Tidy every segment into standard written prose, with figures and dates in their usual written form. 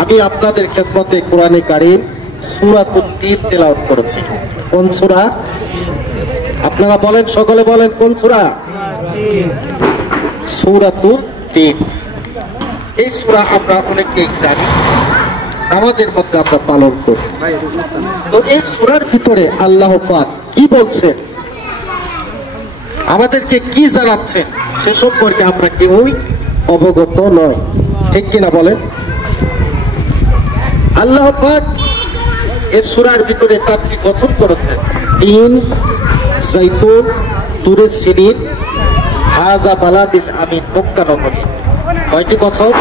আমি আপনাদের খেদমতে কোরআনে কারীম সূরাতুল তিন তেলাওয়াত করেছি। কোন সূরা? আপনারা বলেন, সকলে বলেন, কোন সূরা? সূরাতুল তিন। এই সূরা আমরা অনেকেই জানি, নামাজের মধ্যে আমরা পালন করি। তো এই সূরার ভিতরে আল্লাহ পাক কি বলছেন, আমাদেরকে কি জানাচ্ছেন, সে সম্পর্কে আমরা কেউই অবগত নয়, ঠিক কিনা বলেন? আল্লাহ পাক এই সূরার ভিতরে 4টি কসম করেছেন। তিন, জাইতুন, তুরে সিনিন, হাযা বালাদিল আমিন, মক্কা নগরী। কয়টি কসম?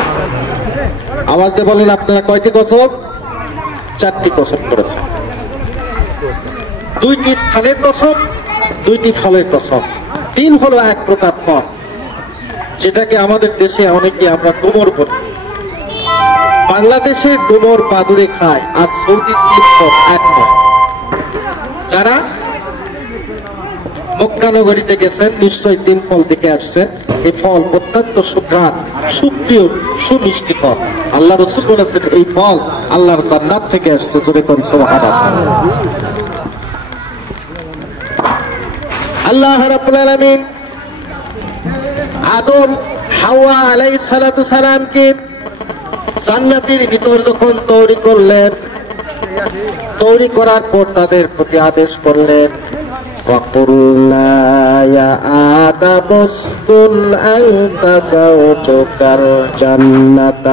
আওয়াজ দিয়ে বলেন আপনারা, কয়টি কসম? 4টি কসম করেছেন। 2টি স্থানের কসম, 2টি ফলের কসম। 3 হলো এক প্রকার ফল, যেটাকে আমাদের দেশে অনেকে আমরা ডুমুর বলি। বাংলাদেশের ডুমুর বাদুড়ে খায়, আর সৌদির 3 ফল এক নয়। যারা মক্কা নগরীতে গেছেন নিশ্চয়ই 3 ফল দেখে আসছেন। এই ফল অত্যন্ত সুঘ্রাণ, সুপ্রিয়, সুমিষ্টি ফল। আল্লাহ রাসূল বলেছেন এই ফল আল্লাহর জান্নাত থেকে আসছে। জোরে কোন সুবহানাল্লাহ। আল্লাহ রাব্বুল আলামিন আদম হাওয়া আলাইহিস সালাতু সালামকে জান্নাতের ভিতর যখন তৈরি করলেন, তৈরি করার পর তাদের প্রতি আদেশ করলেন, وَقُلْنَا يَا آدَمُ اسْكُنْ أَنْتَ زَوْجُكَ الْجَنَّةَ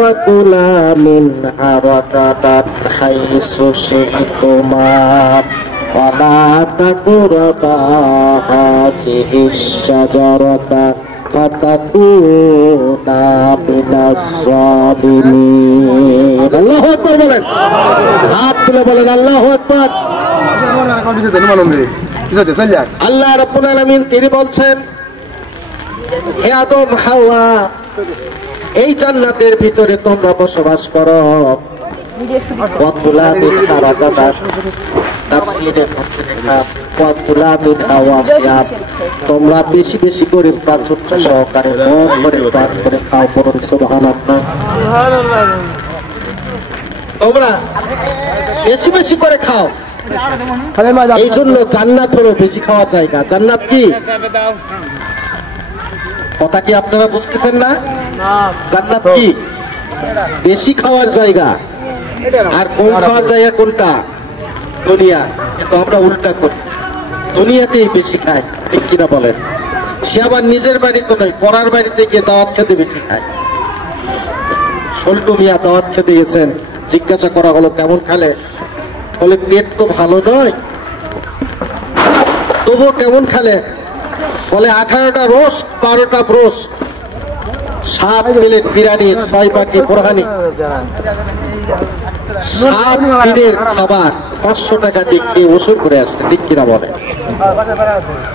وَكُلَا مِنْهَا رَغَدًا حَيْثُ شِئْتُمَا وَلَا تَقْرَبَا هَٰذِهِ الشَّجَرَةَ فَتَكُونَا مِنَ الظَّالِمِينَ। আল্লাহু আকবার বলেন, হাত তুলে বলেন আল্লাহু আকবার। আল্লাহ রাব্বুল আলামিন তিনি বলছেন, হে আদম হাওয়া, এই জান্নাতের ভিতরে তোমরা বসবাস করো। ওয়াকুলা মিনহা রাগাদান, তাফসীরের মধ্যে লেখা আছে ওয়াকুলা মিনহা ওয়াসিয়াত, তোমরা বেশি বেশি করে প্রাচুর্য সহকারে মন করে প্রাণ করে খাও। বলুন সুবহানাল্লাহ। তোমরা বেশি বেশি করে খাও। এই জন্য জান্নাত হলো বেশি খাওয়ার জায়গা। জান্নাত কি? কথা কি আপনারা বুঝতেছেন না? জান্নাত কি? বেশি খাওয়ার জায়গা। আর কম খাওয়ার জায়গা কোনটা? দুনিয়া। কিন্তু আমরা উল্টা করি, দুনিয়াতেই বেশি খাই, ঠিক কিনা বলেন? সে আবার নিজের বাড়িতে নয়, পরার বাড়িতে গিয়ে দাওয়াত খেতে বেশি খায়। সল্টু মিয়া দাওয়াত খেতে গেছেন, জিজ্ঞাসা করা হলো কেমন খেলে, বলে পেট তো ভালো নয়, তবু কেমন খেলে? বলে 18টা রোস্ট, 12টা ব্রোস্ট, 7 প্লেট বিরিয়ানি, 6 বাটি বোরহানি, 7 দিনের খাবার, 500 টাকা দিয়ে খেয়ে ওষুধ করে আসছে, ঠিক কিনা বলে?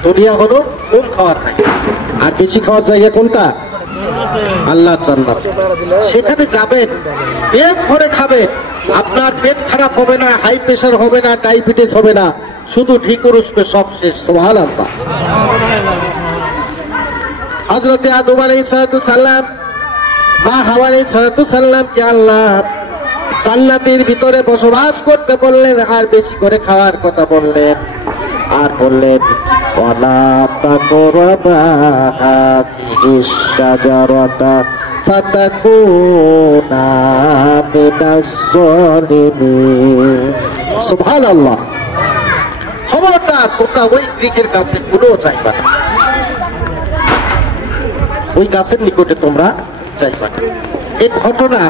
দুনিয়া হলো কম খাওয়ার জায়গা, আর বেশি খাওয়ার জায়গা কোনটা? আল্লাহর জান্নাত। সেখানে যাবেন, পেট ভরে খাবেন, আপনার পেট খারাপ হবে না, হাই প্রেশার হবে না, ডায়াবেটিস হবে না, শুধু ঢিকুর উঠবে, সব শেষ। সুবহানাল্লাহ। হযরত আদম আলাইহিস সালাম, মা হাওয়া আলাইহিস সালামকে আল্লাহ জান্নাতের ভিতরে বসবাস করতে বললেন, আর বেশি করে খাওয়ার কথা বললেন, আর বললেন ওয়ালা তাকরাবা হাযিহিশ শাজারাতা ফাতাকুনা মিনাজ জালিমিন। সুবহানাল্লাহ। খবরদার তোমরা ওই গ্রীকের কাছে কোনো যাইবা না, ওই গাছের নিকটে তোমরা যাইবা না। এই ঘটনা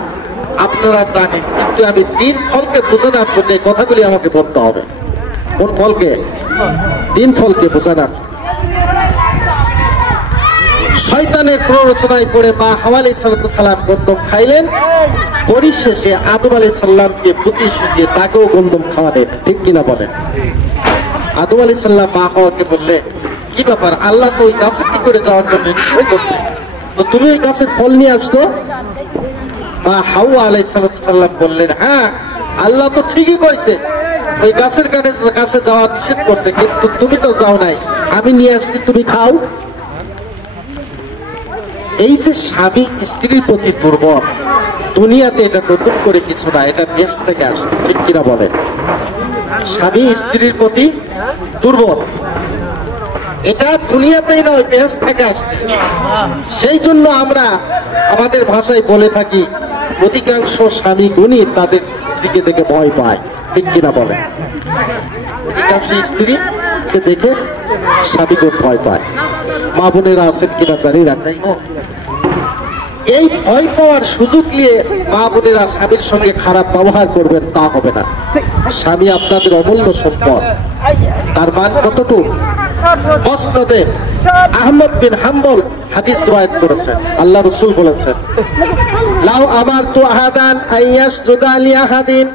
আপনারা জানেন, কিন্তু আমি 3 ফলকে বোঝানোর জন্য এই কথাগুলি আমাকে বলতে হবে। কোন ফলকে? 3 ফলকে বোঝানোর। শয়তানের প্ররোচনায় পড়ে মা হাওয়া আলাইহিস সালাম গন্ধম খাইলেন, পরিশেষে আদম আলাইহিস সালামকে বুঝিয়ে সুঝিয়ে তাকেও গন্ধম খাওয়ালেন, ঠিক কিনা বলেন? আদম আলাইহিস সালাম মা হাওয়াকে বললেন, কি ব্যাপার, আল্লাহ তো ওই গাছের কি করে যাওয়ার জন্য নিষেধ করছে, তো তুমি ওই গাছের ফল নিয়ে আসছো? মা হাওয়া আলাইহিস সালাম বললেন, হ্যাঁ আল্লাহ তো ঠিকই কইছে, ওই গাছের কাছে যাওয়া নিষেধ করছে, কিন্তু তুমি তো যাও নাই, আমি নিয়ে আসছি, তুমি খাও। এই যে স্বামী স্ত্রীর প্রতি দুর্বল, দুনিয়াতে এটা নতুন করে কিছু না, এটা দেশ থেকে আসছে, ঠিক কিনা বলেন? স্বামী স্ত্রীর প্রতি দুর্বল, এটা দুনিয়াতেই নয়, দেশ থেকে আসছে। সেই জন্য আমরা আমাদের ভাষায় বলে থাকি, অধিকাংশ স্বামী গুণী তাদের স্ত্রীকে দেখে ভয় পায়, ঠিক কিনা বলেন? অধিকাংশ স্ত্রীকে দেখে স্বামীকে ভয় পায়। মা বোনেরা আছেন কিনা জানি না, তাই এই ভয় পাওয়ার সুযোগ নিয়ে মা বোনেরা স্বামীর সঙ্গে খারাপ ব্যবহার করবেন তা হবে না। স্বামী আপনাদের অমূল্য সম্পদ। তার মান কতটুকু? মুসনাদে আহমদ বিন হাম্বল হাদিস রওয়ায়াত করেছেন, আল্লাহ রাসূল বলেছেন, লাউ আমারতু আহাদান আইয়াসজুদা লিআহাদিন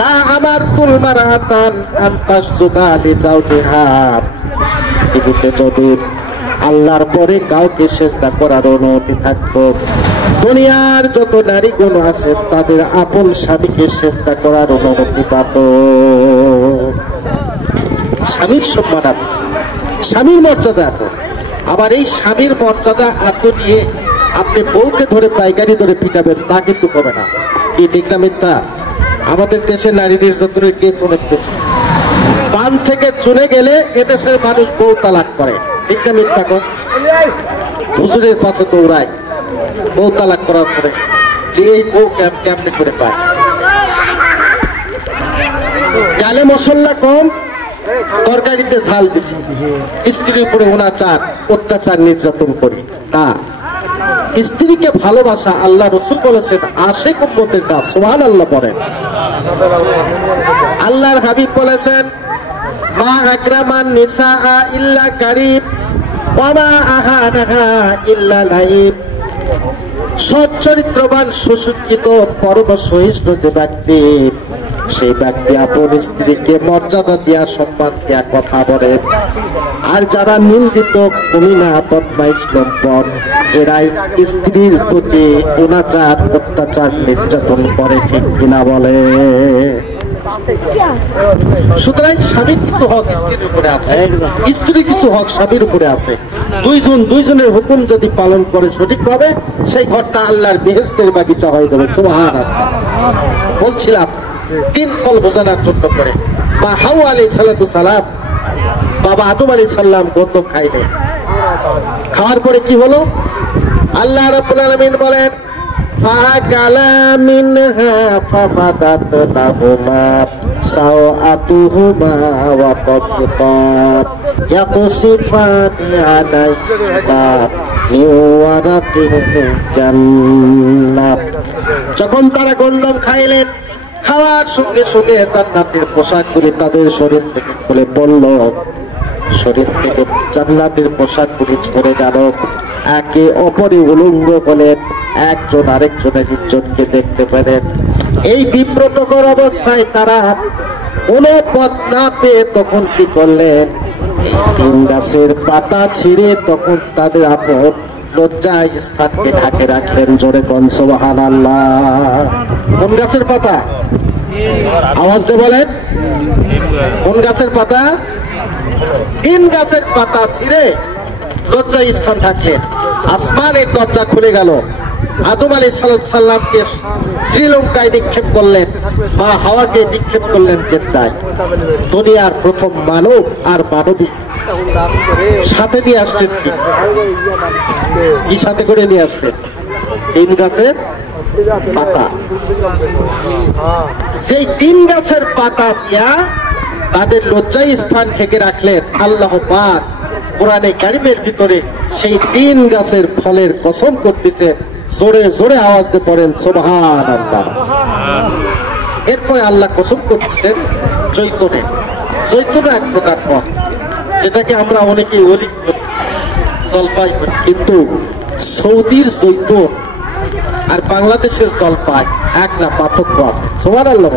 লা আমারতুল মারাতান আন তাসজুদা লিজাওজিহা। পৃথিবীতে যদি আল্লাহর পরে কাউকে সেজদা করার অনুমতি থাকতো, দুনিয়ার যত নারীগুলো আছে তাদের আপন স্বামীকে সেজদা করার অনুমতি পাত। স্বামীর সম্মান এত, স্বামীর মর্যাদা এত, আবার এই স্বামীর মর্যাদা এত নিয়ে আপনি বউকে ধরে পাইকারি ধরে পিটাবেন তা কিন্তু হবে না। কি ঠিক না মিথ্যা? আমাদের দেশে নারী নির্যাতনের কেস অনেক বেশি। পান থেকে চলে গেলে এদেশের মানুষ বউ তালাক করে, ঠিক না মিথ্যা? হুজুরের পাশে দৌড়ায় বউ তালাক করার পরে, যে এই বউ কেমনে করে পায়। ডালে মশলা কম, তরকারিতে ঝাল বেশি, স্ত্রীর উপরে অত্যাচার নির্যাতন করি তা। স্ত্রীকে ভালোবাসা আল্লাহ রাসূল বলেছেন আশিক উম্মতের কাজ। সুবহানাল্লাহ বলেন। আল্লাহর হাবিব বলেছেন, মা আকরামান নিসা ইল্লা কারীম ওয়া মা আহানাহা ইল্লা লাইব। সৎ চরিত্রবান সুশিক্ষিত পরম সহিষ্ণু যে ব্যক্তি, সেই ব্যক্তি আপন স্ত্রীকে মর্যাদা দিয়া সম্মান দিয়া কথা বলে। আর যারা নিন্দিত কমিনা বদমাইশ লম্পট, এরাই স্ত্রীর প্রতি অনাচার অত্যাচার নির্যাতন করে, ঠিক কিনা বলে? সুতরাং স্বামীর কিছু হক স্ত্রীর উপরে আছে, স্ত্রীর কিছু হক স্বামীর উপরে আছে। দুইজনের হুকুম যদি পালন করে সঠিকভাবে, সেই ঘরটা আল্লাহর বেহেশতের বাগিচা হয়ে যাবে। সুবহানাল্লাহ। বলছিলাম তিন ফল বোঝানোর জন্য করে বা হাওয়া আলাইহিস সালাম, বাবা আদম আলাইহিস সালাম গন্ধম খাইলেন। খাওয়ার পরে কি হলো? আল্লাহ রাব্বুল আলামিন বলেন, ফাকালা মিনহা ফাবাদাত লাহুমা সাওআতুহুমা ওয়া তাফিকা ইয়াকসিফানি আলাইহিমা মিন ওয়ারাকিল জান্নাত। যখন তারা গন্ধম খাইলেন, খাওয়ার সঙ্গে সঙ্গে জান্নাতের পোশাকগুলি তাদের শরীর থেকে খুলে পড়ল, শরীর থেকে জান্নাতের পোশাকগুলি ঝরে গেল। একে অপরে উলঙ্গ হলেন, একজন আরেকজনের ইজ্জতকে দেখতে পেলেন। এই বিব্রতকর অবস্থায় তারা কোনো পথ না পেয়ে তখন কি করলেন? তিন গাছের পাতা ছিঁড়ে তখন তাদের আপন লজ্জায় স্থানকে ঢাকে রাখলেন। জোরে কোন সুবহানাল্লাহ। কোন গাছের পাতা? আওয়াজ দিয়ে বলেন, কোন গাছের পাতা? তিন গাছের পাতা ছিঁড়ে লজ্জায় স্থান ঢাকলেন। আসমানের দরজা খুলে গেল। আদম আলাইহিস সালামকে শ্রীলঙ্কায় নিক্ষেপ করলেন, মা হাওয়াকে নিক্ষেপ করলেন জেদ্দায়। দুনিয়ার প্রথম মানব আর মানবী সাথে নিয়ে আসলেন কি সাথে করে নিয়ে আসলেন? তিন গাছের পাতা। সেই তিন গাছের পাতা দিয়া তাদের লজ্জায় স্থান ঢেকে রাখলেন। আল্লাহ পাক কোরআনে কারিমের ভিতরে সেই তিন গাছের ফলের কসম করতেছে। জোরে জোরে আওয়াজ দিয়ে পড়েন সুবহানাল্লাহ। এরপরে আল্লাহ কসম করতেছেন জৈতুনের। জৈতুন এক প্রকার ফল, যেটাকে আমরা অনেকে ওলি জলপাই করি, কিন্তু সৌদির জৈতুন আর বাংলাদেশের জলপাই এক না, পার্থক্য আছে। সুবহানাল্লাহ।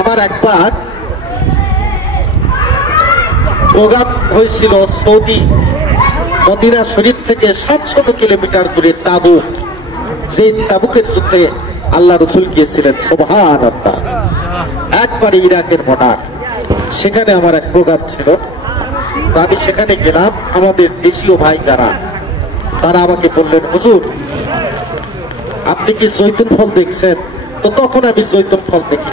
আবার একবার প্রোগ্রাম হয়েছিল সৌদি মদিনা শরীফ থেকে 700 কিলোমিটার দূরে তাবুক। সেই তাবুকের যুদ্ধে আল্লাহ রাসূল গিয়েছিলেন। সুবহানাল্লাহ। একবারে ইরাকের বর্ডার, সেখানে আমার এক প্রোগ্রাম ছিল। তো আমি সেখানে গেলাম, আমাদের দেশীয় ভাই যারা, তারা আমাকে বললেন, হুজুর আপনি কি জৈতুন ফল দেখছেন? তো তখন আমি জৈতুন ফল দেখি।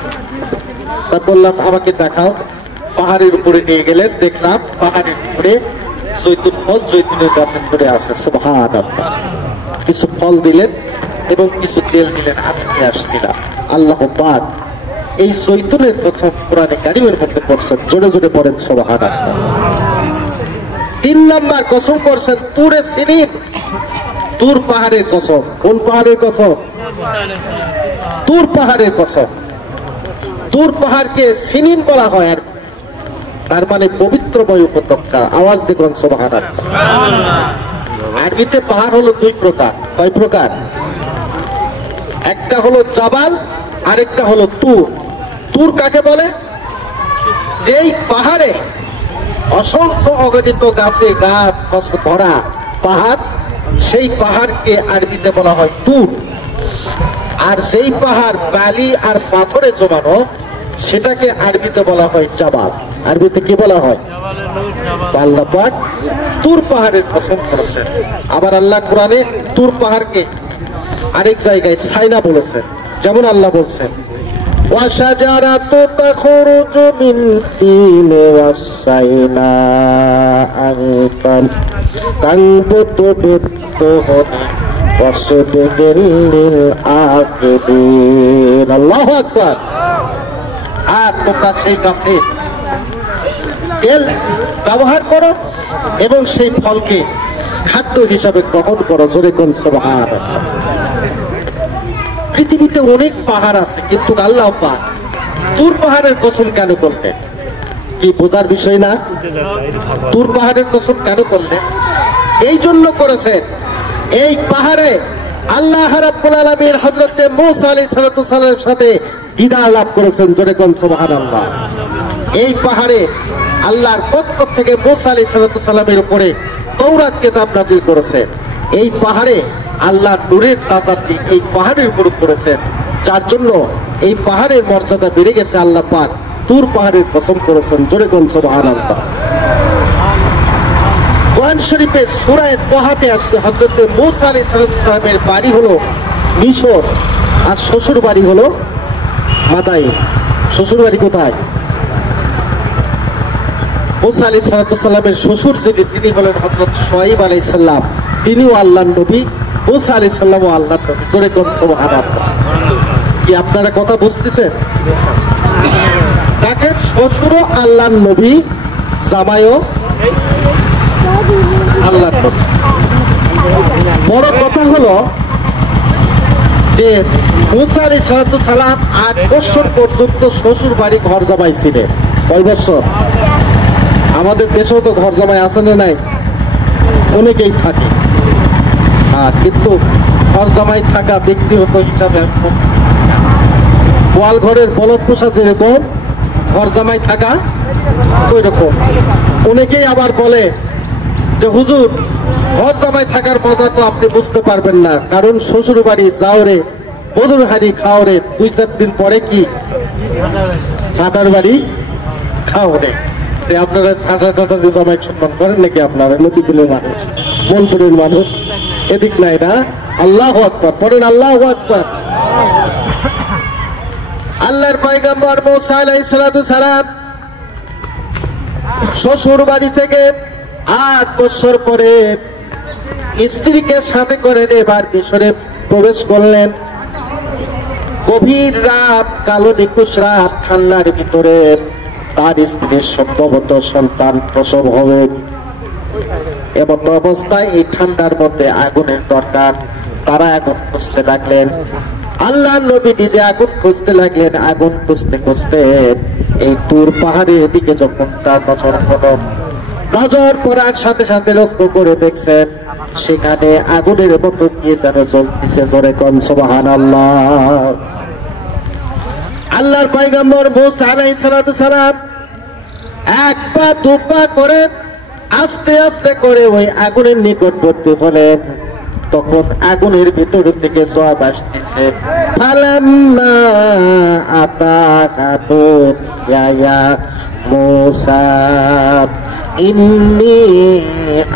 তা বললাম আমাকে দেখাও। পাহাড়ের উপরে নিয়ে গেলেন, দেখলাম পাহাড়ের উপরে জৈতুন ফল জৈতুনের গাছে ধরে আছে। সুবহানাল্লাহ। কিছু ফল দিলেন এবং কিছু তেল দিলেন, আমি নিয়ে আসছিলাম। আল্লাহ পাক এই জৈতুনের কসম কোরআনে কারিমের মধ্যে পড়ছেন, জোরে জোরে পড়েন সুবহানাল্লাহ। 3 নাম্বার কসম করছেন তুরে সিনিন, তুর পাহাড়ের কসম। কোন পাহাড়ের কসম? তুর পাহাড়ের কসম। তুর পাহাড়কে সিনিন বলা হয়, আর তার মানে পবিত্রময় উপত্যকা। আওয়াজ দেখুন সুবহানাল্লাহ। আরবিতে পাহাড় হলো 2 প্রকার। কয় প্রকার? একটা হলো জাবাল, আরেকটা হলো তুর। তুর কাকে বলে? যেই পাহাড়ে অসংখ্য অগণিত গাছে গাছ ভরা পাহাড়, সেই পাহাড়কে আরবিতে বলা হয় তুর। আর যেই পাহাড় বালি আর পাথরে জমানো, সেটাকে আরবিতে বলা হয় জাবাল। আরবিতে কি বলা হয়? আল্লাহ পাক তুর পাহাড়ের কসম করেছেন। আবার আল্লাহ কোরআনে তুর পাহাড়কে আরেক জায়গায় সাইনা বলেছেন। যেমন আল্লাহ বলছেন, ওয়াশাজারাতু তাখরুজু মিন তিনি ওয়াসাইনা আনতাম তানবুতু বিত্তুহুনি ওয়াসবিগিল লিল আকিদিন। আল্লাহু আকবার। আর তোমরা সেই গাছে তেল ব্যবহার করো এবং সেই ফলকে খাদ্য হিসাবে গ্রহণ করো। জোরে কোন সুবহানাল্লাহ। পৃথিবীতে অনেক পাহাড় আছে, কিন্তু আল্লাহ পাক তুর পাহাড়ের কসম কেন করলেন? কি বোঝার বিষয় না? তুর পাহাড়ের কসম কেন করলেন? এই জন্য করেছেন, এই পাহাড়ে আল্লাহ রাব্বুল আলামিন হযরতে মূসা আলাইহিস সালামের সাথে দিদার লাভ করেছেন। জোরে কোন সুবহানাল্লাহ। এই পাহাড়ে আল্লাহর পক্ষ থেকে মূসা আলাইহিস সালামের উপরে তাওরাত কিতাব নাযিল করেছেন। এই পাহাড়ে আল্লাহ নূরের তাজাল্লি এই পাহাড়ের উপর করেছেন, যার জন্য এই পাহাড়ের মর্যাদা বেড়ে গেছে। আল্লাহ পাক তুর পাহাড়ের কসম করেছেন। জোরে কোন সুবহানাল্লাহ। কোরআন শরীফের সূরা তাহাতে আছে, হযরতে মূসা আলাইহিস সালামের বাড়ি হলো মিশর, আর শ্বশুর বাড়ি হলো মাদাইন। শ্বশুর বাড়ি কোথায়? মূসা আলাইহিস সালামের শ্বশুর যিনি, তিনি হলেন হযরত শুআয়ব আলাইহিস সালাম। তিনিও আল্লাহর নবী, মূসা আলাইহিস সালামও আল্লাহর নবী। জোরে কোন সুবহানাল্লাহ। কি আপনারা কথা বুঝতেছেন? দেখেন, শ্বশুরও আল্লাহর নবী, জামাইও আল্লাহর নবী। বড় কথা হলো যে মূসা আলাইহিস সালাম 8 বছর পর্যন্ত শ্বশুর বাড়ি ঘর জামাই ছিলেন। কয় বছর? আমাদের দেশেও তো ঘর জামাই আছে না নাই? অনেকেই থাকে, কিন্তু ঘর জামাই থাকা ব্যক্তিগত হিসাবে গোয়াল ঘরের বলদ পোষা যেরকম ঘর জামাই থাকা ওই রকম। অনেকেই আবার বলে যে হুজুর, ঘর জামাই থাকার মজা তো আপনি বুঝতে পারবেন না, কারণ শ্বশুর বাড়ি যাও রে, বদুর হাড়ি খাও রে, 2-4 দিন পরে কি ছাটার বাড়ি খাও রে। আপনারা ছাটা টাটা দিয়ে জামাই সম্মান করেন নাকি? আপনারা নদীকুলের মানুষ, মনপুরের মানুষ, এদিক নাই না? আল্লাহু আকবার পড়েন, আল্লাহু আকবার। আল্লাহর পয়গম্বর মূসা আলাইহিস সালাম শ্বশুর বাড়ি থেকে 8 বছর পরে স্ত্রীকে সাথে করে এবার মিশরে প্রবেশ করলেন। গভীর রাত, কালো নিকুশ রাত, ঠান্ডার ভিতরে তার স্ত্রীর সম্ভবত সন্তান প্রসব হবে। এমন অবস্থায় এই ঠান্ডার মধ্যে আগুনের দরকার। তারা আগুন খুঁজতে লাগলেন। আল্লাহ নবী নিজে আগুন খুঁজতে লাগলেন। আগুন খুঁজতে খুঁজতে এই তুর পাহাড়ের দিকে যখন তার নজর পড়ার সাথে সাথে লক্ষ্য করে দেখছেন সেখানে আগুনের মতো কি যেন জ্বলতেছে। জোরে কোন সুবহানাল্লাহ। আল্লাহর পয়গম্বর মূসা আলাইহিস সালাম 1 পা 2 পা করে আস্তে আস্তে করে ওই আগুনের নিকটবর্তী হলেন। তখন আগুনের ভিতর থেকে জবাব আসতেছে, ফালাম্মা আতাকা ইয়া মূসা ইন্নী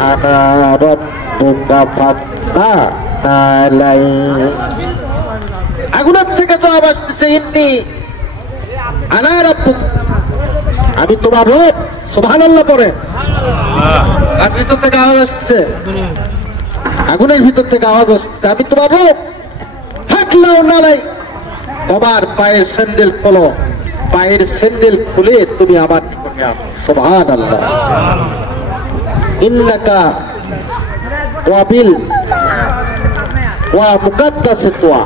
আনা রাব্বুকা ফাত্তালাই। আগুনের থেকে জবাব আসতেছে ইন্নী আনা রাব্বুক, আমি তোমার রব। সুবহানাল্লাহ পড়ে। আর ভিতর থেকে আওয়াজ আসছে, আগুনের ভিতর থেকে আওয়াজ আসছে, আমি তোমার রব। থাকলেও না নাই, তোমার পায়ের স্যান্ডেল খোলো, পায়ের স্যান্ডেল খুলে তুমি আমার নিকটে আসো। সুবহানাল্লাহ। ইন্নাকা ওয়াবিল ওয়া মুকাদ্দাসে তোয়া,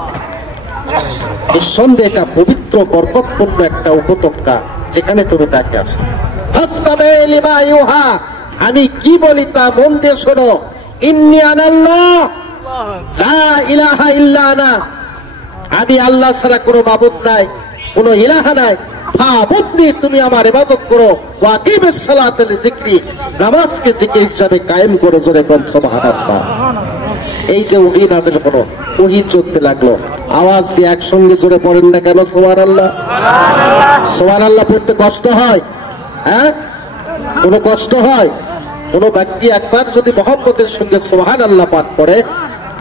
নিঃসন্দেহে এটা পবিত্র বরকতপূর্ণ একটা উপত্যকা, যেখানে তুমি তাকে আছো। ফাসতামি লিমা ইউহা, আমি কি বলি তা মন দিয়ে শোনো। ইন্নী আনাল্লাহ লা ইলাহা ইল্লা আনা, আমি আল্লাহ ছাড়া কোনো মাবুদ নাই, কোনো ইলাহা নাই। ফাবুদনি, তুমি আমার ইবাদত করো। ওয়া আকিমিস সালাতা লিযিকরি, নামাজকে জিকির হিসাবে কায়েম করো। জোরে কোন সুবহানাল্লাহ। এই যে ওহী নাযিল হলো, ওহী চলতে লাগলো, আওয়াজ দিয়ে একসঙ্গে জোরে পড়েন না কেন? সুবহানাল্লাহ। সুবহানাল্লাহ পড়তে কষ্ট হয়? হ্যাঁ, কোনো কষ্ট হয়? কোন ব্যক্তি একবার যদি মহব্বতের সঙ্গে সুবহানাল্লাহ পাঠ করে,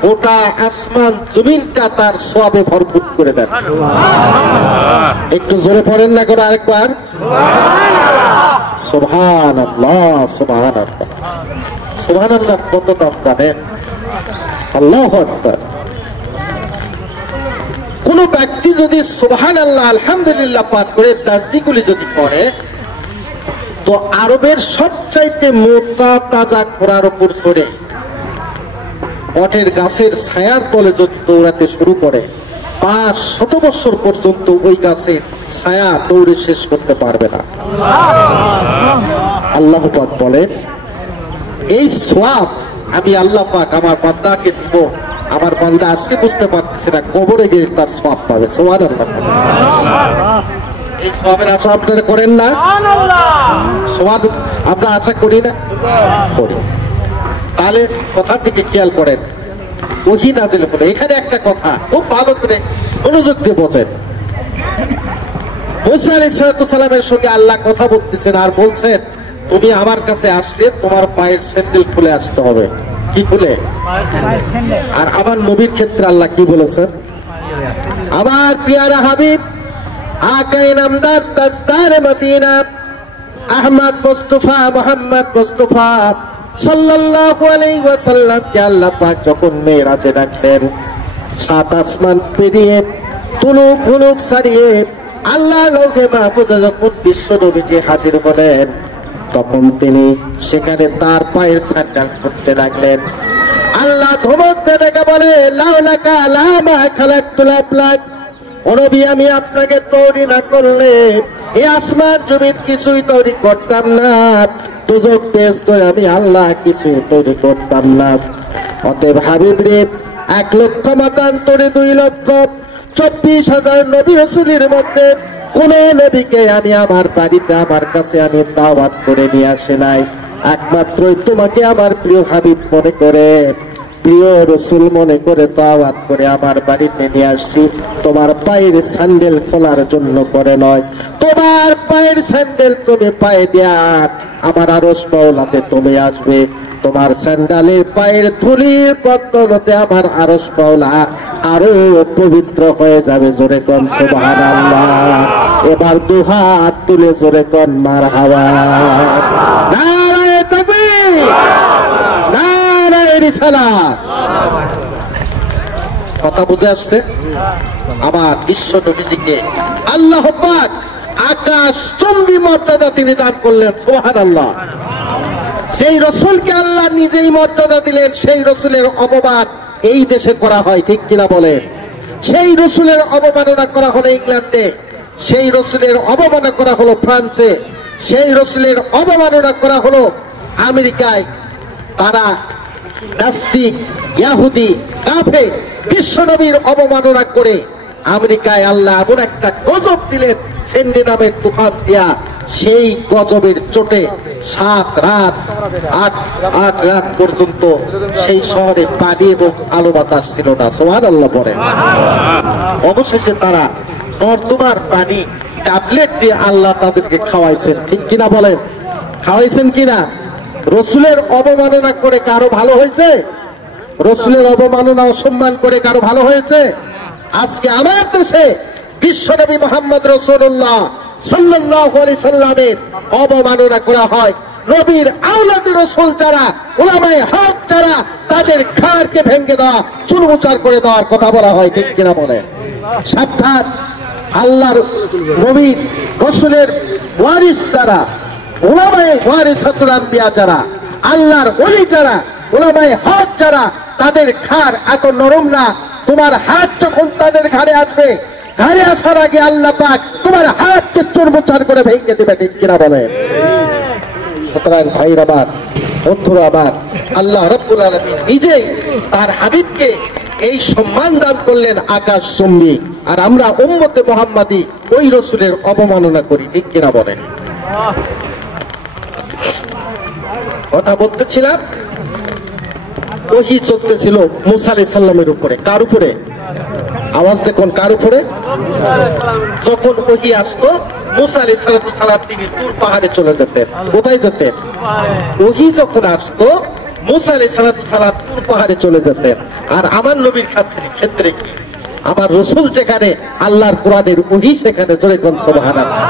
গোটা আসমান জমিনটা তার সওয়াবে ভরপুর করে দেন। একটু জোরে পড়েন না করে আরেকবার? সুবহানাল্লাহ, সুবহানাল্লাহ। সুবহানাল্লাহ কত দাম জানেন? আল্লাহু আকবার। কোন ব্যক্তি যদি সুবহানাল্লাহ আলহামদুলিল্লাহ পাঠ করে, তাসবিহগুলি যদি পড়ে, তো আরবের সবচাইতে মোটা তাজা ঘোড়ার উপর চড়ে বটের গাছের ছায়ার তলে যদি দৌড়াতে শুরু করে, 500 বছর পর্যন্ত ওই গাছের ছায়া দৌড়ে শেষ করতে পারবে না। আল্লাহ পাক বলেন, এই সওয়াব আমি আল্লাহ পাক আমার বান্দাকে দিব। আমার বান্দা আজকে বুঝতে পারতেছে না, কবরে গিয়ে তার সওয়াব পাবে। সুবহানাল্লাহ। এই সওয়াবের আশা আপনারা করেন না? সওয়াব আমরা আশা করি না? করি। তাহলে কথার দিকে খেয়াল করেন। ওহী নাযিল হলো, এখানে একটা কথা খুব ভালো করে মনোযোগ দিয়ে বোঝেন। মুসা আলাইহিস সালামের সঙ্গে আল্লাহ কথা বলতেছেন আর বলছেন, তুমি আমার কাছে আসলে তোমার পায়ের স্যান্ডেল খুলে আসতে হবে। কি খুলে? আর আমার নবীর ক্ষেত্রে আল্লাহ কি বলেছেন? আমার পিয়ারা হাবিব আকায়ে নামদার তাজদার মদিনা আহমদ মুস্তাফা মুহাম্মদ মুস্তাফা সাল্লাল্লাহু আলাইহি ওয়াসাল্লাম কে আল্লাহ পাক যখন মেরাজে রাখলেন, 7 আসমান পেরিয়ে তুলুক ভুলুক ছাড়িয়ে আল্লাহ লৌহে মাহফুজে যখন বিশ্ব নবীজি হাজির হলেন, তখন তিনি সেখানে তার পায়ের স্যান্ডেল খুলতে লাগলেন। আল্লাহ ধমক দিয়ে ডেকে বলে, লাউলাকা লামা খালাকতুল আফলাক, ও নবী আমি আপনাকে তৈরি না করলে এই আসমান জমিন কিছুই তৈরি করতাম না। দুজক বেহেশত আমি আল্লাহ কিছুই তৈরি করতাম না। অতএব হাবিব রে, 1 লক্ষ মতান্তরে 2 লক্ষ 24,000 নবী রাসূলের মধ্যে কোন নবীকে আমি আমার বাড়িতে আমার কাছে আমি দাওয়াত করে নিয়ে আসে নাই। একমাত্রই তোমাকে আমার প্রিয় হাবিব মনে করে, প্রিয় রসুল মনে করে দাওয়াত করে আমার বাড়িতে নিয়ে আসছি। তোমার পায়ের স্যান্ডেল খোলার জন্য করে নয়। তোমার পায়ের স্যান্ডেল তুমি পায়ে দেয়া আমার আরশ মাওলাতে তুমি আসবে। তোমার স্যান্ডেলের পায়ের ধুলির বদৌলতে আমার আরশ মাওলা আরো পবিত্র হয়ে যাবে। জোরে কোন সুবহানাল্লাহ। এবার 2 হাত তুলে জোরে কোন মারহাবা। নারায়ে তাকবীর, নারায়ে রিসালাত। কথা বুঝে আসছে? আমার বিশ্ব নবীজিকে আল্লাহ পাক আকাশ চুম্বি মর্যাদা তিনি দান করলেন। সুবহানাল্লাহ। সেই রসুলকে আল্লাহ নিজেই মর্যাদা দিলেন। সেই রসুলের অপমান এই দেশে করা হয়, ঠিক কিনা বলেন? সেই রসুলের অবমাননা করা হলো ইংল্যান্ডে, সেই রসুলের অবমাননা করা হলো ফ্রান্সে, সেই রসুলের অবমাননা করা হলো আমেরিকায়। তারা নাস্তিক, ইহুদি, কাফের বিশ্বনবীর অবমাননা করে আমেরিকায় আল্লাহ এমন একটা গজব দিলেন, সেন্ডি নামের তুফান দিয়া। সেই গজবের চোটে 7 রাত 8 রাত পর্যন্ত সেই শহরে পানি এবং আলো বাতাস ছিল না। সুবহানাল্লাহ পড়ে। অবশেষে তারা নর্দমার পানি ট্যাবলেট দিয়ে আল্লাহ তাদেরকে খাওয়াইছেন, ঠিক কিনা বলেন? খাওয়াইছেন কিনা? রসুলের অবমাননা করে কারো ভালো হয়েছে? রসুলের অবমাননা অসম্মান করে কারো ভালো হয়েছে? আজকে আমার দেশে বিশ্বনবী মুহাম্মদ রাসূলুল্লাহ সাল্লাল্লাহু আলাইহি সাল্লামের অবমাননা করা হয়। নবীর আওলাদ রাসূল যারা, উলামায়ে হক যারা, তাদের ঘাড়কে ভেঙে দেওয়া, চুরমুচার করে দেওয়ার কথা বলা হয়, ঠিক কিনা বলে? সাক্ষাৎ আল্লাহর নবীর রাসূলের ওয়ারিস যারা, উলামায়ে ওয়ারিসাতুল আম্বিয়া যারা, আল্লাহর ওলি যারা, উলামায়ে হক যারা, তাদের ঘাড় এত নরম না। তোমার হাত যখন তাদের ঘাড়ে আসবে, ঘাড়ে আসার আগে আল্লাহ পাক তোমার হাতকে চুরমুচার করে ভেঙে দেবে, ঠিক কিনা বলে? সুতরাং ভাইরা আমার, বন্ধুরা আমার, আল্লাহ রাব্বুল আলামিন নিজেই তার হাবিবকে এই সম্মান দান করলেন আকাশচুম্বী, আর আমরা উম্মতে মুহাম্মাদি ওই রাসূলের অবমাননা করি, ঠিক কিনা বলেন? কথা বলতেছিলাম, ওহী চলতেছিল মুসা আলাইহিস সালামের উপরে। কার উপরে? আওয়াজ দেখুন, কার উপরে? যখন ওহী আসতো মুসা আলাইহিস সালাম তিনি তুর পাহাড়ে চলে যেতেন। কোথায় যেতেন? ওহী যখন আসতো মুসা আলাইহিস সালাম তুর পাহাড়ে চলে যেতেন। আর আমার নবীর ক্ষেত্রে কি? আমার রাসূল যেখানে আল্লাহর কোরআনের ওহী সেখানে, জোরে কোন সুবহানাল্লাহ।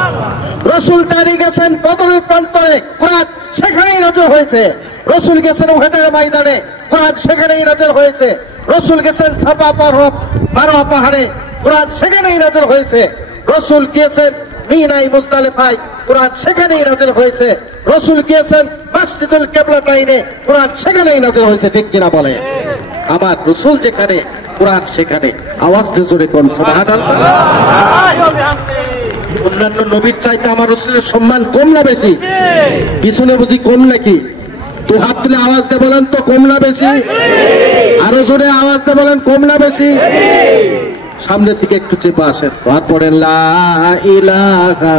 রাসূল দাঁড়িয়ে গেছেন বদরের প্রান্তরে, কোরআন সেখানেই নাযিল হয়েছে। রাসূল গেছেন উহুদের ময়দানে, কোরআন সেখানেই নাযিল হয়েছে। রাসূল গেছেন সাফা মারওয়া পাহাড়ে, কোরআন সেখানেই নাযিল হয়েছে। রাসূল গিয়েছেন মিনায় মুজদালিফায়, কোরআন সেখানেই নাযিল হয়েছে। রাসূল গিয়েছেন মসজিদুল কিবলাতাইনে, কোরআন সেখানেই নাযিল হয়েছে, ঠিক কিনা বলে? আমার রাসূল যেখানে, কোরআন সেখানে। আওয়াজ দিয়ে জোরে কোন সুবহানাল্লাহ। অন্যান্য নবীর চাইতে আমার রাসূলের সম্মান কম না বেশি? পিছনে বুঝি কম নাকি? তো হাত তুলে আওয়াজ দিয়ে বলেন তো, কম না বেশি? আরো জোরে আওয়াজ দিয়ে বলেন, কম না বেশি? সামনের দিকে একটু চেপে আসেন, আর পড়েন লা ইলাহা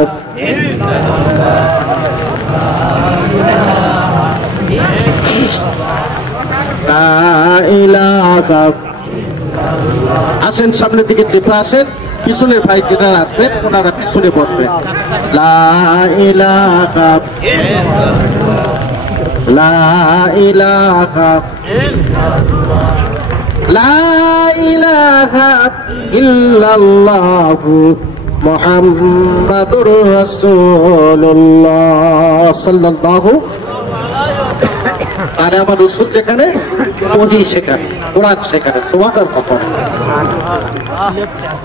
লা ইলাহা। আসেন সামনের দিকে চেপে আসেন, পিছনের ভাই যারা আসবেন ওনারা পিছনে বসবেন। লা ইলাহা লা ইলাহা লা ইলাহা ইল্লাল্লাহু মুহাম্মাদুর রাসূলুল্লাহ সাল্লাল্লাহু। আর আমার রাসূল যেখানে, ওহী সেখানে, কোরআন সেখানে। সুবহানাল্লাহ।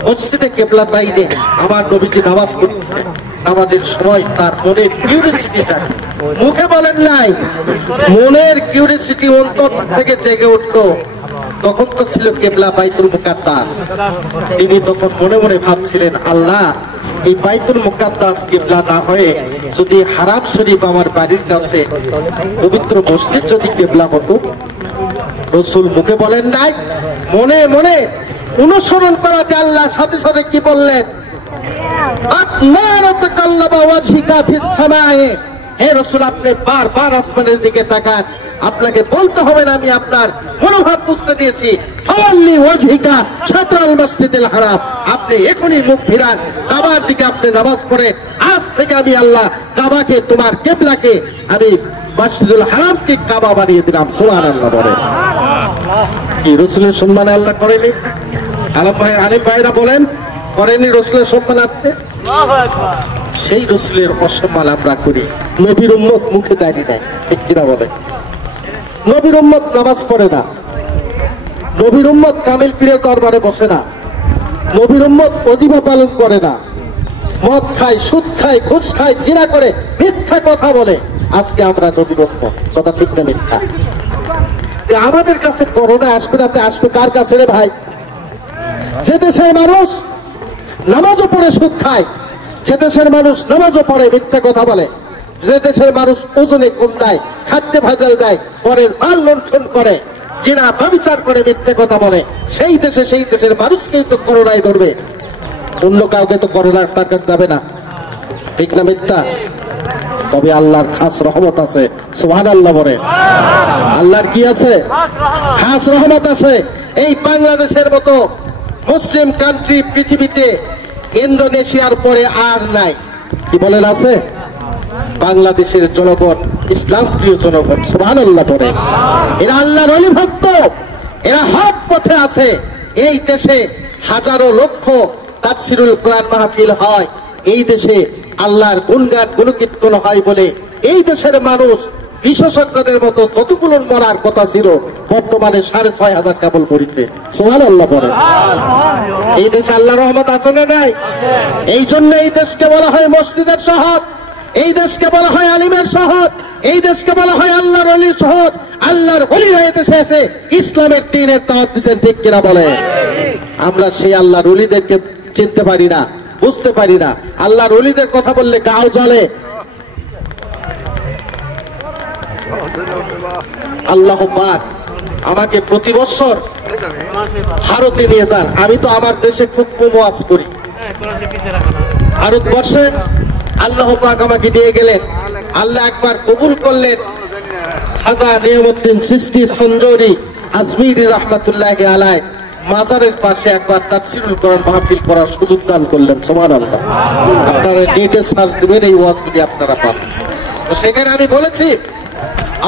মসজিদে কিবলাতাইনে আমার নবীজি নামাজ পড়তেছে। নামাজের সময় তার মনের কিউরিসিটি জাগে, মুখে বলেন নাই, মনের কিউরিসিটি অন্তর থেকে জেগে উঠলো। তখন তো ছিল কিবলা বাইতুল মুকাদ্দাস। তিনি তখন মনে মনে ভাবছিলেন, আল্লাহ, এই বাইতুল মুকাদ্দাস কিবলা না হয়ে যদি হারাম শরীফ আমার বাড়ির কাছে পবিত্র মসজিদ যদি কিবলা হতো। রাসূল মুখে বলেন নাই, মনে মনে অনুসরণ করাতে আল্লাহ সাথে সাথে কি বললেন? আপনার তাকাল্লাবা ওয়াজহিকা ফিস সামায়ে। হে রাসূল, আপনি বারবার আসমানের দিকে তাকান। আপনাকে বলতে হবে না, আমি আপনার মনোভাব বুঝতে দিয়েছি। ফাওয়াল্লি ওয়াজহিকা শাতরাল মসজিদিল হারাম। আপনি এখনই মুখ ফিরান, কাবার দিকে আপনি নামাজ পড়েন। আজ থেকে আমি আল্লাহ কাবাকে, তোমার কিবলাকে, আমি মসজিদুল হারামকে কাবা বানিয়ে দিলাম। সুবহানাল্লাহ বলেন। কি রাসূলের সম্মানে আল্লাহ করেনি? আলেম ভাইরা বলেন, করেনি রাসূলের সম্মানার্থে? সেই রাসূলের অসম্মান আমরা করি। নবীর উম্মত মুখে দাঁড়িয়ে নেয়, ঠিক কিনা বলে? নবীর উম্মত নামাজ পড়ে না, নবীর উম্মত কামিল পীরের দরবারে বসে না, নবীর উম্মত ওজিফা পালন করে না, মদ খায়, সুদ খায়, ঘুষ খায়, জিনা করে, মিথ্যা কথা বলে। আজকে আমরা নবীর উম্মত, কথা ঠিক না মিথ্যা? আমাদের কাছে করোনা আসবে না, আসবে কার কাছে রে ভাই? যে দেশের মানুষ নামাজও পড়ে সুদ খায়, যে দেশের মানুষ নামাজও পড়ে মিথ্যা কথা বলে, যে দেশের মানুষ ওজনে কম দেয়, খাদ্যে ভেজাল দেয়, পরের মাল লুণ্ঠন করে, জিনা ব্যভিচার করে, মিথ্যে কথা বলে, সেই দেশের মানুষকেই তো করোনায় ধরবে। অন্য কাউকে তো করোনা তার কাছে যাবে না, ঠিক না মিথ্যা? তবে আল্লাহর খাস রহমত আছে। সুবহানাল্লাহ বলে। আল্লাহর কি আছে? খাস রহমত আছে। এই বাংলাদেশের মতো মুসলিম কান্ট্রি পৃথিবীতে ইন্দোনেশিয়ার পরে আর নাই। কি বলেন আছে? বাংলাদেশের জনগণ ইসলাম প্রিয় জনগণ, সুবহানাল্লাহ পড়ে। এরা আল্লাহর ওলি ভক্ত, এরা হক পথে আছে। এই দেশে হাজারো লক্ষ তাফসীরুল কোরআন মাহফিল হয়, এই দেশে আল্লাহর গুণগান গুণকীর্তন হয় বলে এই দেশের মানুষ বিশেষজ্ঞদের মতো যতগুলো মরার কথা ছিল বর্তমানে 6,500 কেবল পড়িতে, সুবহানাল্লাহ পড়ে। এই দেশে আল্লাহর রহমত আছে না নাই? এই জন্য এই দেশকে বলা হয় মসজিদের শহর, এই দেশকে বলা হয় আলিমের শহর, এই দেশকে বলা হয় আল্লাহর ওলির শহর। আল্লাহর ওলি হয়ে দেশে এসে ইসলামের দ্বীনের দাওয়াত দিচ্ছেন, ঠিক কিনা বলে? আমরা সেই আল্লাহর ওলিদেরকে চিনতে পারি না, বুঝতে পারি না। আল্লাহর ওলিদের কথা বললে গাও জ্বলে। আল্লাহ পাক আমাকে প্রতি বছর ভারতে নিয়ে যান। আমি তো আমার দেশে খুব কম ওয়াজ করি, ভারতবর্ষে আল্লাহ পাক আমাকে নিয়ে গেলেন। আল্লাহ একবার কবুল করলেন। খাজা নিয়ামউদ্দিন চিশতি সঞ্জরি আজমিরি রহমাতুল্লাহি আলাইহি মাজারের পাশে একবার তাফসীরুল কোরআন মাহফিল করার সুযোগ দান করলেন, সুবহানাল্লাহ। আপনারা নেটে সার্চ দিবেন, এই ওয়াজগুলি আপনারা পাবেন। তো সেখানে আমি বলেছি,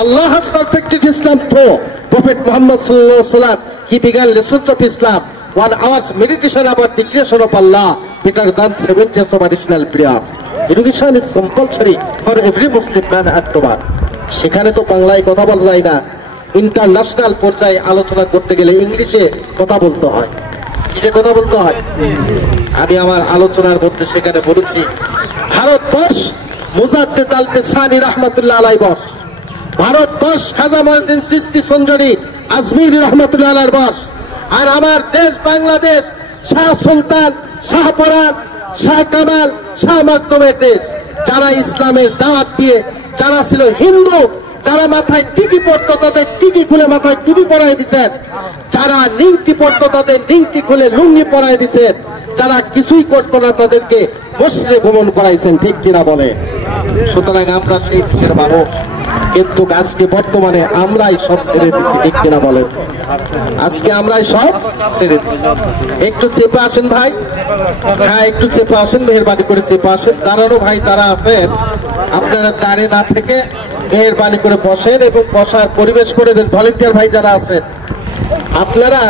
Allah has perfected Islam through Prophet Muhammad sallallahu alaihi wasallam. He began lessons of Islam, 1 hour's meditation about the creation of Allah, better than 7 years of additional prayers. Education is compulsory for every Muslim man and woman. সেখানে তো বাংলায় কথা বলা যায় না, international পর্যায়ে আলোচনা করতে গেলে ইংলিশে কথা বলতে হয়। কিসে কথা বলতে হয়? আমি আমার আলোচনার মধ্যে সেখানে বলেছি, ভারতবর্ষ মুজাদ্দিদ আল-বিসানি রাহমাতুল্লাহ আলাইহি বর্ষ, ভারতবর্ষ খাজা নিয়ামউদ্দিন চিশতি সঞ্জরি আজমিরি রাহমাতুল্লাহ আলাইহির বর্ষ। আর আমার দেশ বাংলাদেশ শাহ সুলতান, শাহ পরান, শাহ কামাল, শাহ মাকদুমের দেশ। যারা ইসলামের দাওয়াত দিয়ে, যারা ছিল হিন্দু, যারা মাথায় টিকি পড়তো তাদের টিকি খুলে মাথায় টুপি পরাই দিচ্ছেন, যারা নিংটি পড়তো তাদের নিংটি খুলে লুঙ্গি পরাই দিচ্ছেন, যারা কিছুই করতো না তাদেরকে মসজিদে গমন করাইছেন, ঠিক কিনা বলে? সুতরাং আমরা সেই দেশের মানুষ, কিন্তু আজকে বর্তমানে আমরাই সব ছেড়ে দিচ্ছি, ঠিক কিনা বলেন? আজকে আমরাই সব ছেড়ে দিচ্ছি। একটু চেপে আসেন ভাই, হ্যাঁ একটু চেপে আসেন, মেহেরবানি করে চেপে আসেন। দাঁড়ানো ভাই যারা আছেন আপনারা দাঁড়িয়ে না থেকে মেহেরবানি করে বসেন এবং বসার পরিবেশ করে দেন। ভলেন্টিয়ার ভাই যারা আছেন আপনারা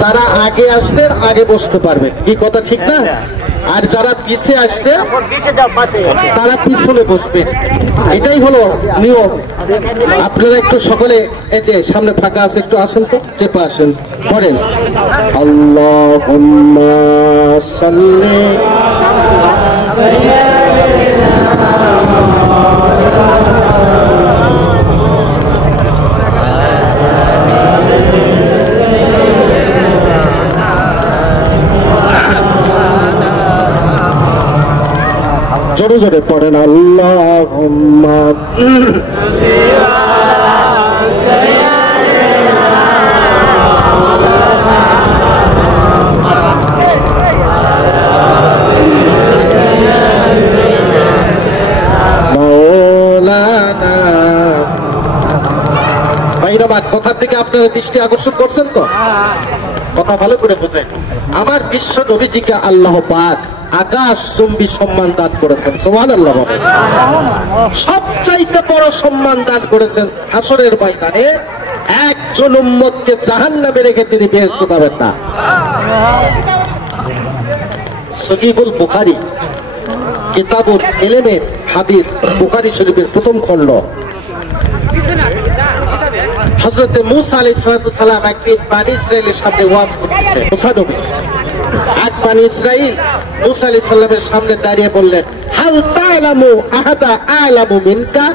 যারা আগে আসতেন আগে বসতে পারবেন, কি কথা ঠিক না? আর যারা পিছিয়ে আসছে তারা পিছনে বসবেন, এটাই হলো নিয়ম। আপনারা একটু সকলে এই যে সামনে ফাঁকা আছে একটু আসেন তো, চেপে আসেন, পড়েন আল্লাহুম্মা সাল্লি জোরে জোরে পড়েন আল্লাহুম্মা মাওলানা। ভাইরাবাদ কথার দিকে আপনারা দৃষ্টি আকর্ষণ করছেন তো? কথা ভালো করে বোঝেন। আমার বিশ্ব নবীজিকে আল্লাহ পাক আকাশ চুম্বি সম্মান দান করেছেন, সুবহানাল্লাহ বলেন। সবচাইতে বড় সম্মান দান করেছেন হাসরের ময়দানে একজন উম্মতকে জাহান্নামে রেখে তিনি বেহেশতে যাবেন না। সহিহুল বুখারী কিতাবুল ইলমের হাদিস, বুখারী শরীফের প্রথম খণ্ড। হযরত মূসা আলাইহিস সালাম একদিন বনী ইসরাইলের সামনে ওয়াজ করতেছে। মূসা নবী এক বনী ইসরাইল মূসা আলাইহিস সালামের সামনে দাঁড়িয়ে বললেন, হাল তা'লামু আহাদা আ'লামু মিনকা?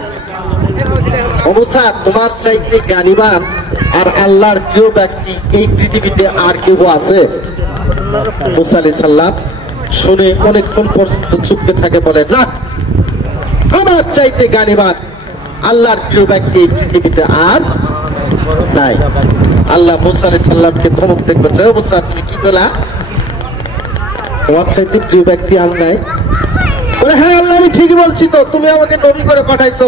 ও মূসা, তোমার চাইতে জ্ঞানীবান আর আল্লাহর প্রিয় ব্যক্তি এই পৃথিবীতে আর কেউ আছে? মূসা আলাইহিস সালাম শুনে অনেকক্ষণ পর্যন্ত চুপকে থাকে, বলেন না, আমার চাইতে জ্ঞানীবান আল্লাহর প্রিয় ব্যক্তি এই পৃথিবীতে আর নাই। আল্লাহ মূসা আলাইহিস সালামকে ধমক দিয়ে বলছে, ও মূসা, তুমি কি বলা? তোমার চাইতে প্রিয় ব্যক্তি আর নাই? বলে, হ্যাঁ আল্লাহ, আমি ঠিকই বলছি তো, তুমি আমাকে নবী করে পাঠাইছো,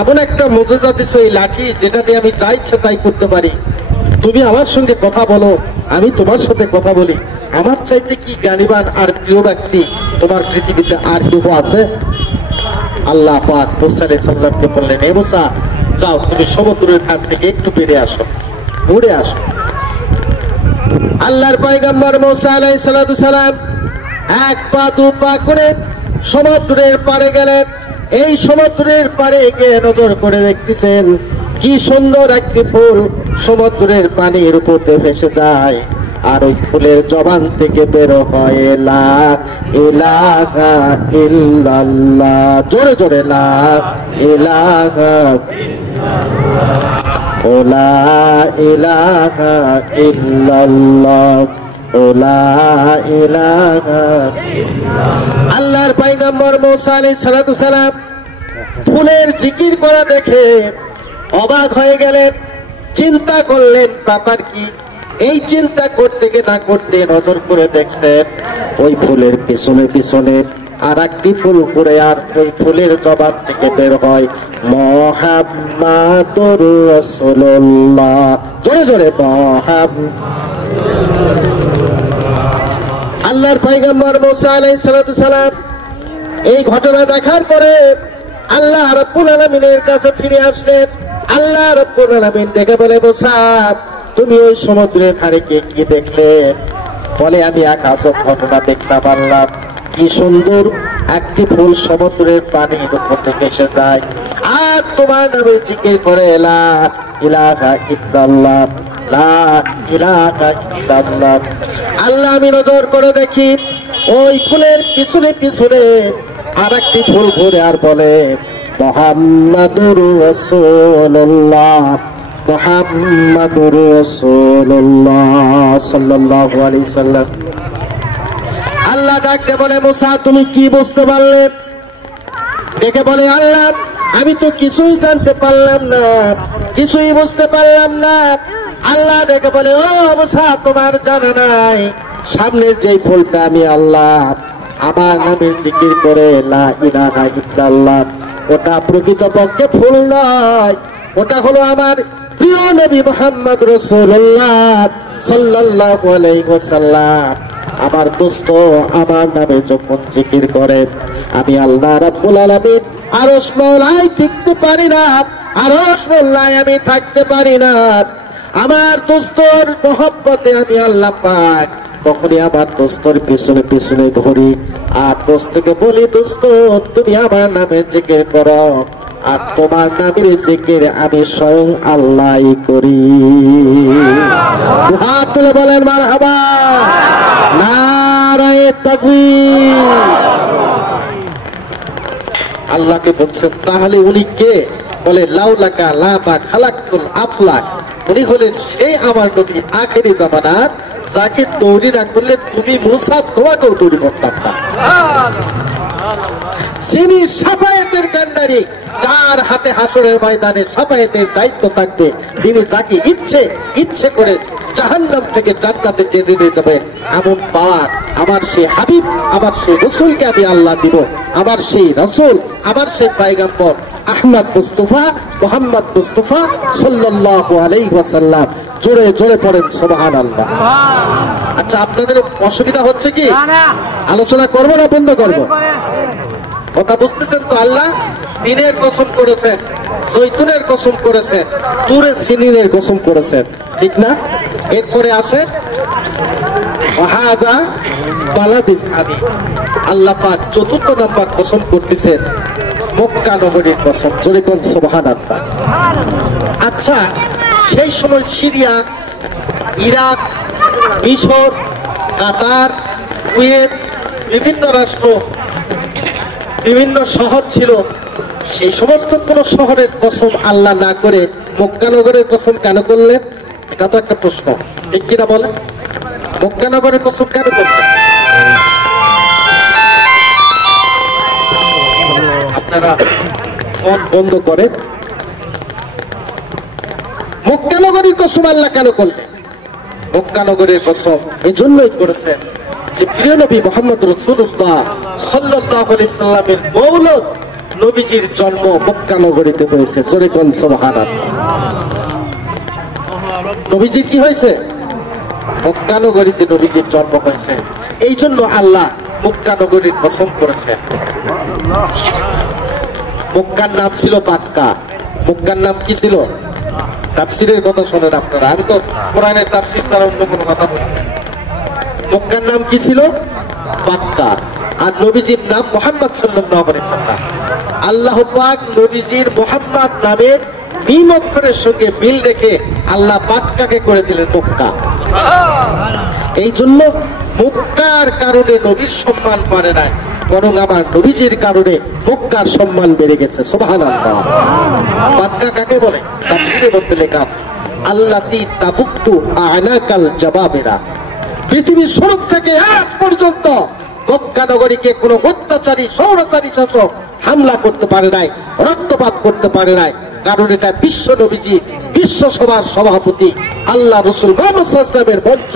এমন একটা মুজিজা দিছো, এই লাঠি যেটা দিয়ে আমি যা ইচ্ছা তাই করতে পারি। তুমি আমার সঙ্গে কথা বলো, আমি তোমার সাথে কথা বলি। আমার চাইতে কি জ্ঞানীবান আর প্রিয় ব্যক্তি তোমার পৃথিবীতে আর কেউ আছে? আল্লাহ পাক মুসা আলাইহিস সালামকে বললেন, হে মুসা, যাও তুমি সমুদ্রের ধার থেকে একটু বেরিয়ে আসো, ঘুরে আসো। আল্লাহর পয়গম্বর মুসা আলাইহিস সালাম এক পা দু পা করে সমুদ্রের পাড়ে গেলেন। এই সমুদ্রের পাড়ে গিয়ে নজর করে দেখতেছেন কি সুন্দর একটি ফুল সমুদ্রের পানির উপর দিয়ে ভেসে যায়, আর ওই ফুলের জবান থেকে বের হয় লা ইলাহা ইল্লাল্লাহ, জোরে জোরে লা ইলাহা লা ইলাহা ইল্লাল্লাহ লা ইলাহা। আল্লাহর পয়গম্বর মুসা আলাইহিস সালাম ফুলের জিকির করা দেখে অবাক হয়ে গেলেন, চিন্তা করলেন ব্যাপার কি। এই চিন্তা করতে গিয়ে না করতে নজর করে দেখছেন ওই ফুলের পিছনে পিছনে আর একটি ফুল করে, আর ওই ফুলের জবাব থেকে বের হয় মুহাম্মাদুর রাসূলুল্লাহ, জোরে জোরে মুহাম্মাদ। আল্লাহর পয়গম্বর মুসা আলাইহিস সালাম এই ঘটনা দেখার পরে আল্লাহ রাব্বুল আলামিনের কাছে ফিরে আসলেন। আল্লাহ রাব্বুল আলামিন ডেকে বলে, মুসা তুমি ওই সমুদ্রের ধারে কি দেখলে? বলে, আমি এক আজব ঘটনা দেখলাম আল্লাহ, কি সুন্দর একটি ফুল সমুদ্রের পানির উপর থেকে এসে যায় আর তোমার নামে জিকির করে লা ইলাহা ইল্লাল্লাহ লা ইলাহা ইল্লাল্লাহ। আল্লাহ আমি নজর করে দেখি ওই ফুলের পিছনে পিছনে আর একটি ফুল ঘুরে আর বলে মুহাম্মাদুর রাসূলুল্লাহ মুহাম্মাদুর রাসূলুল্লাহ সাল্লাল্লাহু আলাইহি সাল্লাম। আল্লাহ ডাকতে বলে, মুসা তুমি কি বুঝতে পারলে? ডেকে বলে, আল্লাহ আমি তো কিছুই জানতে পারলাম না, কিছুই বুঝতে পারলাম না। আল্লাহ ডেকে বলে, ও মুসা তোমার জানা নাই সামনের যেই ফুলটা আমি আল্লাহ আমার নামে জিকির করে লা ইলাহা ইল্লাল্লাহ, ওটা প্রকৃতপক্ষে ফুল নয়, ওটা হলো আমার প্রিয় নবী মুহাম্মদ রাসূলুল্লাহ সাল্লাল্লাহু আলাইহি ওয়াসাল্লাম। আমার দোস্ত আমার নামে যখন জিকির করে আমি আল্লাহ রাব্বুল আলামিন আরশ মওলায় টিকতে পারি না, আরশ মওলায় আমি থাকতে পারি না। আমার দোস্তর মহব্বতে আমি আল্লাহ পাক তখনই আমার দোস্তর পিছনে পিছনে ঘুরি আর দোস্তকে বলি, দোস্ত তুমি আমার নামে জিকির করো, আর তোমার নামের জিকির আমি স্বয়ং আল্লাহই করি। হাত তুলে বলেন মারহাবা, নারায়ে তাকবীর। আল্লাহকে বলছেন তাহলে উনি কে? বলে লাউলাকা লা বা খালাকতুল আফলাক, উনি হলেন সেই আমার নবী আখেরি জামানার, যাকে তৈরি না করলে তুমি মুসা তোমাকেও তৈরি করতাম না। যিনি শাফায়াতের কান্ডারি, যার হাতে হাসরের ময়দানে শাফায়াতের দায়িত্ব থাকবে, তিনি যাকে ইচ্ছে করে জাহান্নাম থেকে জান্নাতে টেনে নিয়ে যাবেন, এমন পাওয়ার আমার সেই হাবিব, আমার সেই রসুলকে আমি আল্লাহ দিব। আমার সেই রসুল, আমার সেই পয়গম্বর আহমদ মুস্তাফা মুহাম্মদ মুস্তাফা সাল্লাল্লাহু আলাইহি ওয়াসাল্লাম। জোরে জোরে পড়েন সুবহানাল্লাহ। আচ্ছা, আপনাদের অসুবিধা হচ্ছে কি? আলোচনা করবো না বন্ধ করবো? কথা বুঝতেছেন তো? আল্লাহ দিনের কসম করেছেন, জৈতুনের কসম করেছেন, তুরে সিনিনের কসম করেছেন, ঠিক না? এরপরে আসে ওয়াহাযা বালাদিল আমিন। আল্লাহ পাক চতুর্থ নাম্বার কসম করতেছেন মক্কা নগরীর কসম। জোরে কোন সুবহানাল্লাহ। আচ্ছা, সেই সময় সিরিয়া, ইরাক, মিশর, কাতার, কুয়েত, বিভিন্ন রাষ্ট্র, বিভিন্ন শহর ছিল। সেই সমস্ত কোন শহরের কসম আল্লাহ না করে মক্কা নগরের কসম কেন করলেন? এটা তো একটা প্রশ্ন, ঠিক কিনা বলেন? মক্কা নগরের কসম কেন করলেন? আপনারা মন বন্ধ করে মক্কা নগরীর কসম আল্লাহ কেন করলেন? মক্কা নগরের কসম এজন্যই করেছেন যে প্রিয় নবী মুহাম্মদ রাসূলুল্লাহ সাল্লাল্লাহু আলাইহি সাল্লামের মৌলদ নবীজির জন্ম মক্কা নগরীতে হয়েছে। জোরে কোন সুবহানাল্লাহ। নবীজির কি হয়েছে? মক্কা নগরীতে নবীজির জন্ম হয়েছে। এই জন্য আল্লাহ মক্কা নগরীর কসম করেছেন। মক্কার নাম ছিল বাক্কা। মক্কার নাম কি ছিল? তাফসীরের কথা শোনেন আপনারা, আমি তো কোরআনের তাফসীর ছাড়া অন্য কোনো কথা বলছি না। মক্কার নাম কি ছিল? বাক্কা। আর নবীজির নাম মুহাম্মদ সাল্লাল্লাহু আলাইহি ওয়াসাল্লাম। আল্লাহ পাক নবীজির মুহাম্মদ নামের মিম অক্ষরের সঙ্গে মিল রেখে আল্লাহ বাক্কাকে করে দিলেন মক্কা। এই জন্য মক্কার কারণে নবীর সম্মান বাড়ে নাই, বরং আমার নবীজির কারণে মক্কার সম্মান বেড়ে গেছে। সুবহানাল্লাহ। বাক্কা কাকে বলে? তাফসীরের মধ্যে লেখা আছে আল্লাতী তাবুক্তু আনাকাল জাবাবেরা। পৃথিবীর শুরু থেকে আজ পর্যন্ত মক্কা নগরীকে কোনো অত্যাচারী স্বৈরাচারী শাসক হামলা করতে পারে নাই, রক্তপাত করতে পারে নাই। কারণ এটা বিশ্ব নবীজি, বিশ্ব সভার সভাপতি আল্লাহ রাসূল মুহাম্মদ সাল্লাল্লাহু আলাইহি ওয়াসাল্লামের মঞ্চ।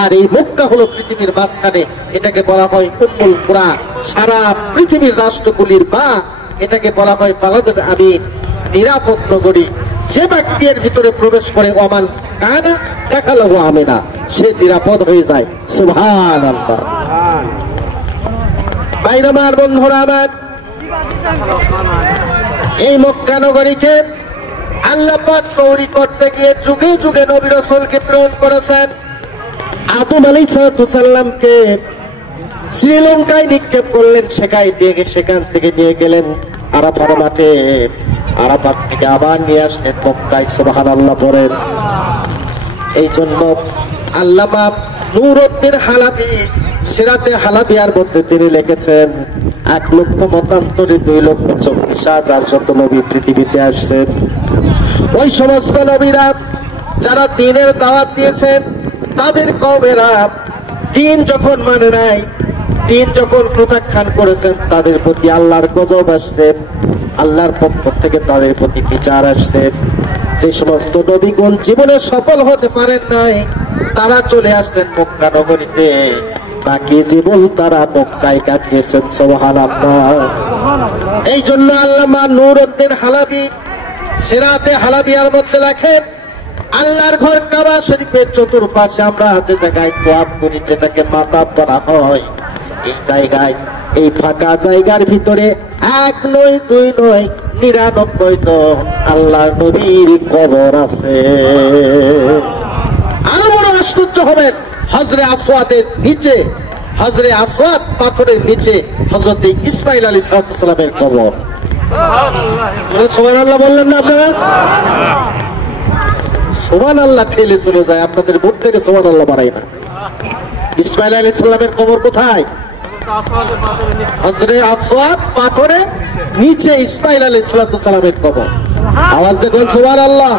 আর এই মক্কা হলো পৃথিবীর মাঝখানে, এটাকে বলা হয় উম্মুল কুরা, সারা পৃথিবীর রাষ্ট্রগুলির মা। এটাকে বলা হয় বালাদুল আমিন, নিরাপদ নগরী। যে ব্যক্তি এর ভিতরে প্রবেশ করে ওমান কানা দেখালো আমিনা, সে নিরাপদ হয়ে যায়। সুবহানাল্লাহ। ভাইরা আমার, বন্ধুরা আমার, এই মক্কা নগরীকে আল্লাহ পাক তৈরি করতে গিয়ে যুগে যুগে নবী রাসূলকে প্রেরণ করেছেন। আদম আলাইহিস সালামকে শ্রীলঙ্কায় নিক্ষেপ করলেন, সেখান থেকে নিয়ে গেলেন আরাফার মাঠে। আরাফাত থেকে আবার নিয়ে আসলেন মক্কায়। সুবহানাল্লাহ পড়েন। এই জন্য আল্লামা নূরউদ্দিন হালাবি সিরাতে হালাবিয়ার মধ্যে তিনি লিখেছেন 1,মতান্তরে 2,24,000 শত নবী পৃথিবীতে আসছেন। ওই সমস্ত নবীরা যারা দ্বীনের দাওয়াত দিয়েছেন, তাদের কওমেরা দ্বীন যখন মানে নাই, দ্বীন যখন প্রত্যাখ্যান করেছেন, তাদের প্রতি আল্লাহর গজব আসছে, আল্লাহর পক্ষ থেকে তাদের প্রতি বিচার আসছে। যে সমস্ত নবীগণ জীবনে সফল হতে পারেন নাই, তারা চলে আসছেন মক্কা নগরীতে। বাকি জীবন তারা মক্কায় কাটিয়েছেন। সুবহানাল্লাহ। এই জন্য আল্লামা নূরউদ্দিন হালাবি সিরাতে হালাবিয়ার মধ্যে লেখেন, আল্লাহর ঘর কাবা শরীফের চতুর্পাশে আমরা যে জায়গায় তোয়াফ করি, যেটাকে মাতাব বলা হয়, এই জায়গায়, এই ফাঁকা জায়গার ভিতরে 1 নয় 2 নয় 99 জন আল্লাহর নবীর কবর আছে। আরো বড় আশ্চর্য হবেন, হজরে আসওয়াদের নিচে, হজরে আসওয়াদ পাথরের নিচে হযরত ইসমাঈল আলাইহিস সালামের কবর। সুবহানাল্লাহ বললেন না আপনারা? সুবহানাল্লাহ ঠেলে চলে যায়, আপনাদের মুখ থেকে সুবহানাল্লাহ বাড়াই না। ইসমাঈল আলাইহিস সালামের কবর কোথায়? হজরে আসওয়াদ পাথরের নিচে ইসমাঈল আলাইহিস সালামের কবর। আওয়াজ দেখুন সুবহানাল্লাহ।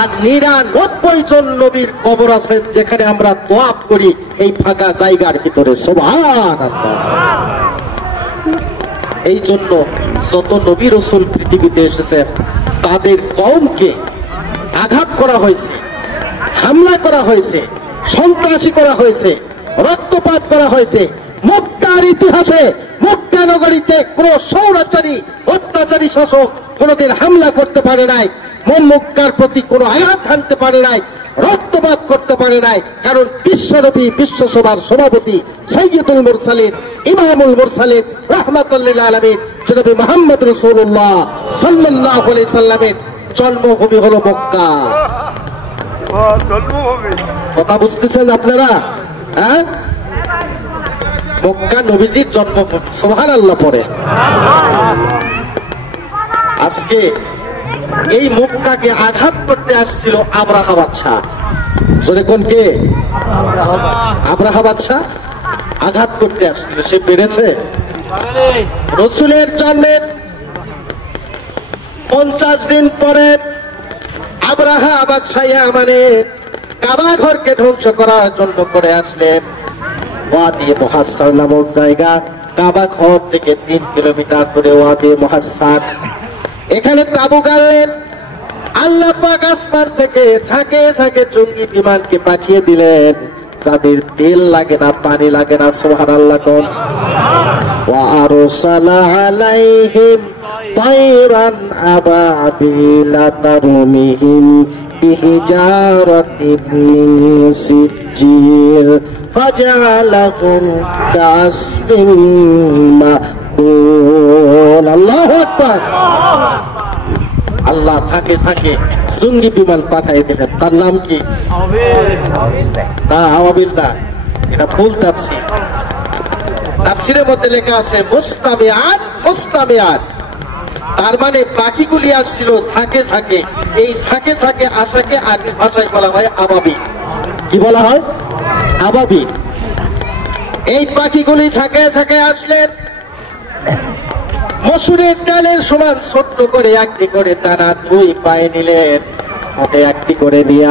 আর 99 জন নবীর কবর আছেন যেখানে আমরা তোয়াফ করি, এই ফাঁকা জায়গার ভিতরে। সুবহানাল্লাহ। এই জন্য যত নবী রাসূল পৃথিবীতে এসেছেন, তাদের কওমকে আঘাত করা হয়েছে, হামলা করা হয়েছে, সন্ত্রাসী করা হয়েছে, রক্তপাত করা হয়েছে। মক্কার ইতিহাসে মক্কা নগরীতে কোন স্বৈরাচারী অত্যাচারী শাসক কোনদিন হামলা করতে পারে নাই, মক্কার প্রতি কোনো আঘাত হানতে পারে নাই, রক্তপাত করতে পারে নাই। কারণ বিশ্বনবী, বিশ্বসভার সভাপতি, সাইয়্যিদুল মুরসালিন, ইমামুল মুরসালিন, রাহমাতুল লিল আলামিন জনাবে মুহাম্মদ রাসূলুল্লাহ সাল্লাল্লাহু আলাইহি সাল্লামের জন্মভূমি হলো মক্কা। কথা বুঝতেছেন আপনারা? হ্যাঁ, মক্কা নবীজির জন্মভূমি। সুবহানাল্লাহ পড়ে। আজকে এই মক্কাকে আঘাত করতে আসছিল আব্রাহা বাদশাহ। জোরে কোন কে? আব্রাহা বাদশাহ আঘাত করতে আসছিল। সে পেরেছে? রাসূলের জন্মের 50 দিন পরে আব্রাহা বাদশাহ ইয়ামানে কাবা ঘরকে ধ্বংস করার জন্য করে আসলেন। ওয়াদি মুহাসসার নামক জায়গা, কাবা ঘর থেকে 3 কিলোমিটার দূরে ওয়াদি মুহাসসার। এখানে তাবু গাড়লেন। আল্লাহ পাক আসমান থেকে ঝাঁকে ঝাঁকে জঙ্গি বিমানকে পাঠিয়ে দিলেন, যাদের তেল লাগে না, পানি লাগে না। সুবহানাল্লাহ কোন। ওয়া আরসালা আলাইহিম তায়রান আবাবিলা তারমিহিম বিহিজারাতিন মিন সিজিল ফাজআলাহুম কাসফিন মাকুল। বলুন আল্লাহু আকবার। আল্লাহ থাকে থাকে জঙ্গি বিমান পাঠিয়ে দিলেন, তার নাম কি? না, আবাবিল না, এটা ভুল তাফসীর। তাফসীরের মধ্যে লেখা আছে মুস্তামিআত, মুস্তামিআত, তার মানে পাখিগুলি আসছিল ঝাঁকে ঝাঁকে। এই ঝাঁকে ঝাঁকে আসাকে আরবি ভাষায় বলা হয় আবাবিল। কি বলা হয়? আবাবিল। এই পাখিগুলি ঝাঁকে ঝাঁকে আসলেন, মসুরের ডালের সমান ছোট্ট করে একটি করে তারা দুই পায়ে নিলেন, হাতে একটি করে নিয়ে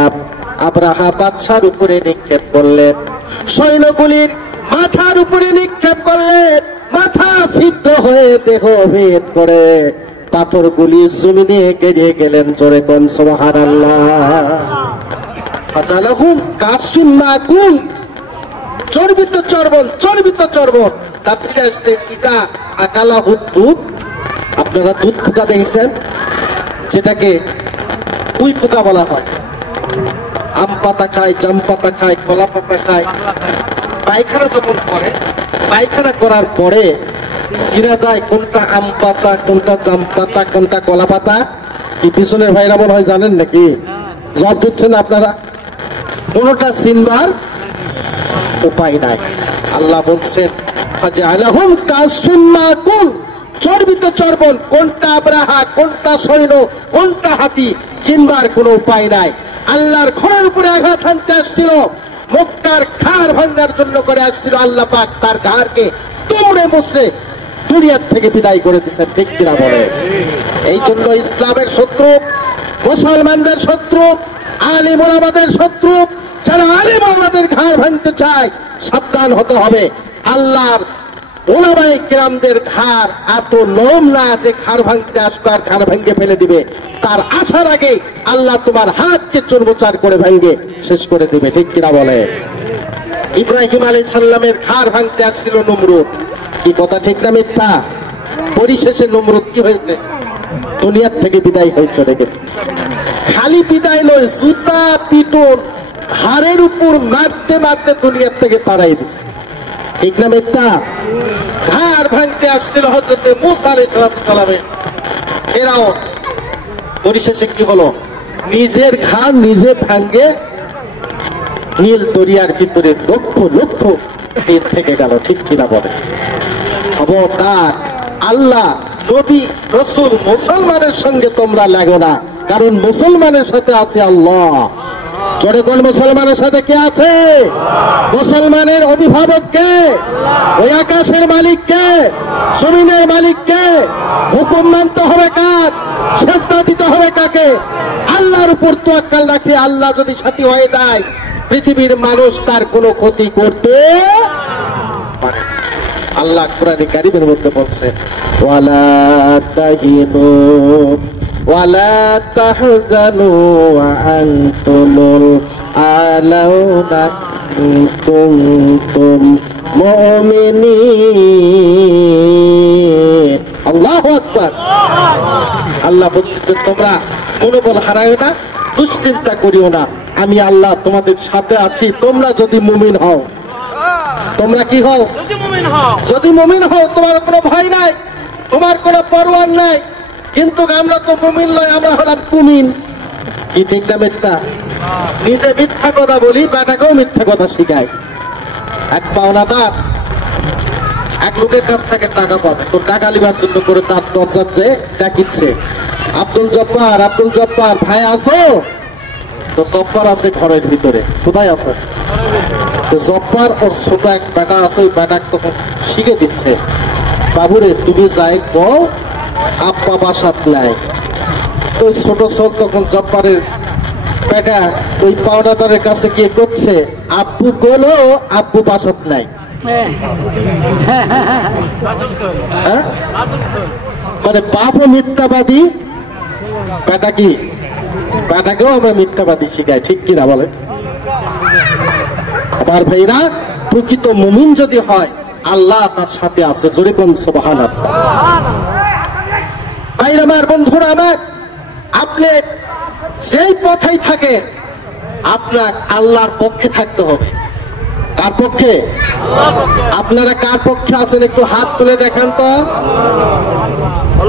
আব্রাহা বাদশার উপরে নিক্ষেপ করলেন, সৈন্যগুলির মাথার উপরে নিক্ষেপ করলেন। মাথা ছিদ্র হয়ে দেহ ভেদ করে পাথরগুলি জমিনে গেড়ে গেলেন। জোরে কোন সুবহানাল্লাহ। ফাজালাহুম কাসফিন মাকুল, চর্বিত চর্বণ, চর্বিত চর্বণ। তাফসীরে আসছে ইদা আকালা দুধ। আপনারা দুধ পোকা দেখেছেন, যেটাকে কুই পোকা বলা হয়। আম পাতা খায়, জাম পাতা খায়, কলা পাতা খায়। পায়খানা যখন করে, পায়খানা করার পরে চিনা যায় কোনটা আম পাতা, কোনটা জাম পাতা, কোনটা কলা পাতা। কি পিছনের ভাইরা মনে হয় জানেন নাকি? জবাব দিচ্ছেন আপনারা। কোনটা চিনবার উপায় নাই। আল্লাহ বলছেন ফাজআলাহুম কাসফিন মাকুল, চর্বিত চর্বণ। কোনটা আব্রাহা, কোনটা সৈন্য, কোনটা হাতি, চিনবার কোনো উপায় নাই। আল্লাহর ঘোড়ার উপরে আঘাত হানতে আসছিল, মক্কার ঘাড় ভাঙার জন্য করে আসছিল। আল্লাহ পাক তার ঘাড়কে তুমড়ে মুছড়ে দুনিয়ার থেকে বিদায় করে দিচ্ছেন। ঠিক কিনা বলে? এই জন্য ইসলামের শত্রু, মুসলমানদের শত্রু, আলিম ওলামাদের শত্রু, যারা আলিম ওলামাদের ঘাড় ভাঙতে চায় সাবধান হতে হবে। আল্লাহর ওলামায়ে কেরামদের ঘাড় এত নরম না যে ঘাড় ভাঙতে আসবে আর ঘাড় ভেঙে ফেলে দিবে। তার আসার আগে আল্লাহ তোমার হাতকে চুরমুচার করে ভেঙে শেষ করে দিবে। ঠিক কিনা বলে? ইব্রাহিম আলাইহিস সালামের ঘাড় ভাঙতে আসছিল নমরুদ। কি কথা ঠিক না মিথ্যা? পরিশেষে নমরুদ কি হয়েছে? দুনিয়ার থেকে বিদায় হয়ে চলে গেছে। খালি বিদায় নয়, জুতা পিটন ঘাড়ের উপর মারতে মারতে দুনিয়ার থেকে তাড়াই দিচ্ছে। ঠিক না মিথ্যা? ঘাড় ভাঙতে আসছিল হযরত মূসা আলাইহিস সালামের। এরাও পরিশেষে কি হলো? নিজের ঘাড় নিজে ভাঙে নীল দরিয়ার ভিতরে লক্ষ লক্ষ দিন থেকে গেল। ঠিক কিনা বলে? খবরদার, আল্লাহ, নবী, রাসূল, মুসলমানের সঙ্গে তোমরা লাগো না, কারণ মুসলমানের সাথে আছে আল্লাহ। জোরে কোন মুসলমানের সাথে কে আছে? মুসলমানের অভিভাবক কে? ওই আকাশের মালিক কে? জমিনের মালিক কে? হুকুম মানতে হবে কার? সেজদা দিতে হবে কাকে? আল্লাহর উপর তাওয়াক্কুল রাখে। আল্লাহ যদি সাথী হয়ে যায়, পৃথিবীর মানুষ তার কোনো ক্ষতি করতে পারে। আল্লাহ কোরআনে কারীমের মধ্যে বলছেন ওয়ালা তাহিনু ওয়ালা তাহজানু ওয়া আনতুমুল আলাউনা ইন কুনতুম মুমিনিন। আল্লাহু আকবার। আল্লাহ বলতেছেন তোমরা মনোবল হারায়ো না, দুশ্চিন্তা করিও না, আমি আল্লাহ তোমাদের সাথে আছি। তোমরা যদি মুমিন হও, তোমরা কি হও? যদি মুমিন হও, তোমার কোনো ভয় নাই, তোমার কোনো পরোয়া নাই। কিন্তু আমরা তো মুমিন নয়, আমরা হলাম কুমিন। কি ঠিক না মিথ্যা? নিজে মিথ্যা কথা বলি, বেটাকেও মিথ্যা কথা শিখায়। এক পাওনাদার এক লোকের কাছ থেকে টাকা পাবে, তো টাকা লিবার জন্য করে তার দরজার যে ডাকিচ্ছে, আব্দুল জব্বার, আব্দুল জব্বার, ভাই আসো। তো জব্বার আছে ঘরের ভিতরে। কোথায় আছে? তো জব্বার ওর ছোট এক বেটা আছে, ওই বেটা তখন শিখে দিচ্ছে, বাবুরে তুমি যাই কও, আব্বা বাসাত নাই। ওই ছোট ছোট তখন জব্বারের বেটা ওই পাওনাদারের কাছে গিয়ে করছে, আব্বু গেলো, আব্বু বাসাত নাই। মানে বাপও মিথ্যাবাদী, বেটা কি? বেটাকেও আমরা মিথ্যাবাদী শিখাই। ঠিক কিনা বলে? আমার ভাইরা, প্রকৃত মুমিন যদি হয়, আল্লাহ তার সাথে আছে। জোরে কোন সুবহানাল্লাহ। ভাইরা আমার, বন্ধুরা আমার, আপনি যেই পথেই থাকেন, আপনার আল্লাহর পক্ষে থাকতে হবে। কার পক্ষে? আপনারা কার পক্ষে আছেন একটু হাত তুলে দেখান তো।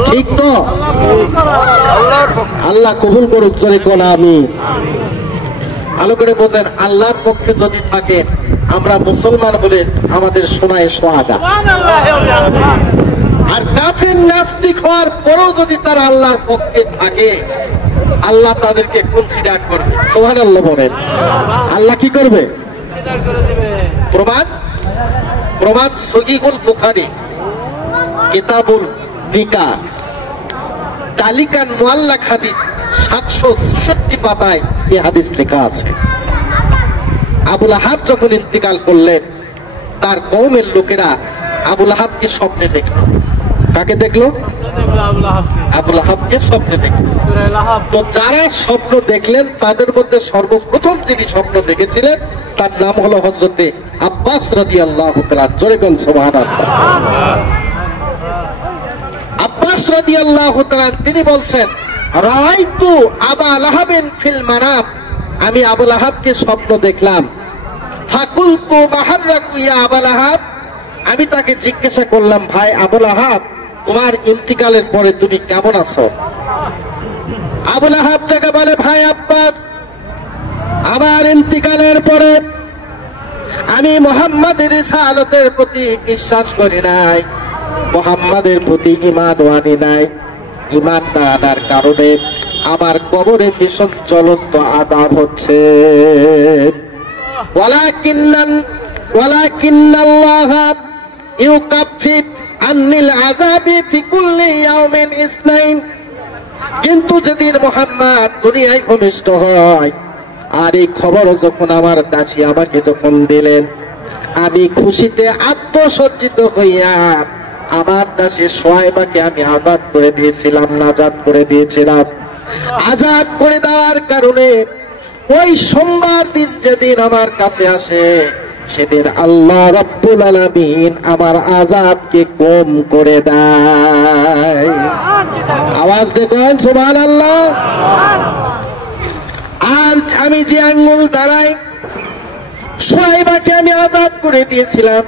ঠিক তো? আল্লাহ কবুল করুক, জোরে কোন আমি। ভালো করে বোঝেন, আল্লাহর পক্ষে যদি থাকে আমরা মুসলমান বলে আমাদের শোনায় সোহাগা। আর কাফের নাস্তিক হওয়ার পরেও যদি তারা আল্লাহর পক্ষে থাকে, আল্লাহ তাদেরকে কনসিডার করবে। সুবহানাল্লাহ বলেন। আল্লাহ কি করবে? প্রমাণ প্রমাণ সহিহুল বুখারী কিতাবুল নিকাহ তালিকান মুআল্লাক হাদিস 766 পাতায় এই হাদিস লেখা আছে। আবুল আহাব যখন ইন্তিকাল করলেন, তার কওমের লোকেরা আবুল আহাবকে স্বপ্নে দেখলো। কাকে দেখলো? আবুল আহাবকে স্বপ্নে দেখলো। তো যারা স্বপ্ন দেখলেন তাদের মধ্যে সর্বপ্রথম যিনি স্বপ্ন দেখেছিলেন তার নাম হলো হযরতে আব্বাস রাদিয়াল্লাহু তাআলা। জোরে বলেন সুবহানাল্লাহ। আব্বাস রাদিয়াল্লাহু তাআলা তিনি বলছেন, রাআইতু আবা লাহাবিন ফিল মানাম, আমি আবু লাহাবকে স্বপ্ন দেখলাম। ফাকুলতু মাহাররাকু ইয়া আবা লাহাব, আমি তাকে জিজ্ঞাসা করলাম, ভাই আবু লাহাব, তোমার ইন্তিকালের পরে তুমি কেমন আছো? আবু লাহাব তাকে বলে, ভাই আব্বাস, আমার ইন্তিকালের পরে আমি মুহাম্মাদের রিসালাতের প্রতি বিশ্বাস করি নাই, মুহাম্মাদের প্রতি ঈমান আনি নাই। ঈমান না আনার কারণে আমার কবরে ভীষণ জ্বলন্ত আযাব হচ্ছে। ওয়ালাকিন্নাল্লাহ ইউকাফিফ আন্নিল আযাবি ফি কুল্লি ইয়াউমিন ইসনাইন, কিন্তু যেদিন মুহাম্মদ দুনিয়ায় ভূমিষ্ঠ হয় আর এই খবর যখন আমার দাসী আমাকে যখন দিলেন, আমি খুশিতে আত্মসজ্জিত হইয়া আমার দাসী সোহাইবাকে আমি আজাদ করে দিয়েছিলাম, নাজাত করে দিয়েছিলাম। আজাদ করে দেওয়ার কারণে ওই সোমবার দিন যেদিন আমার কাছে আসে, সেদিন আল্লাহ রাব্বুল আলামিন আমার আযাবকে কম করে দেয়। আওয়াজ দেখুন সুবহানাল্লাহ। আর আমি যে আঙ্গুল দ্বারাই সোহাইবাকে আমি আজাদ করে দিয়েছিলাম,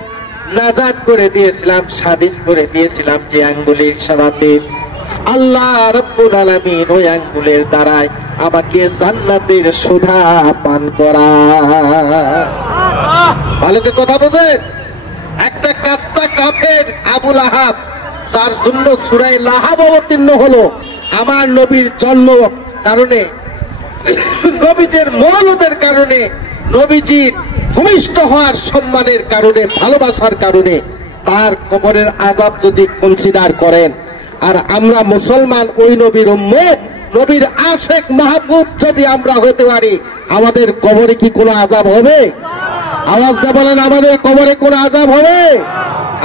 নাজাত করে দিয়েছিলাম, স্বাধীন করে দিয়েছিলাম, যে আঙ্গুলের ইশারাতে আল্লাহ রাব্বুল আলামিন ওই আঙ্গুলের দ্বারাই আমাকে জান্নাতের সুধা পান করা। ভালো করে কথা বোঝেন। একটা কাত্তা কাফের আবু লাহাব, যার জন্য সূরা লাহাব অবতীর্ণ হলো, আমার নবীর জন্ম কারণে, নবীজির মওলিদের কারণে, নবীজির ভূমিষ্ঠ হওয়ার সম্মানের কারণে, ভালোবাসার কারণে তার কবরের আযাব যদি কনসিডার করেন, আর আমরা মুসলমান ওই নবীর উম্মত, নবীর আশেক মাহবুব যদি আমরা হতে পারি, আমাদের কবরে কি কোনো আযাব হবে? আওয়াজ দিয়ে বলেন, আমাদের কবরে কোনো আযাব হবে?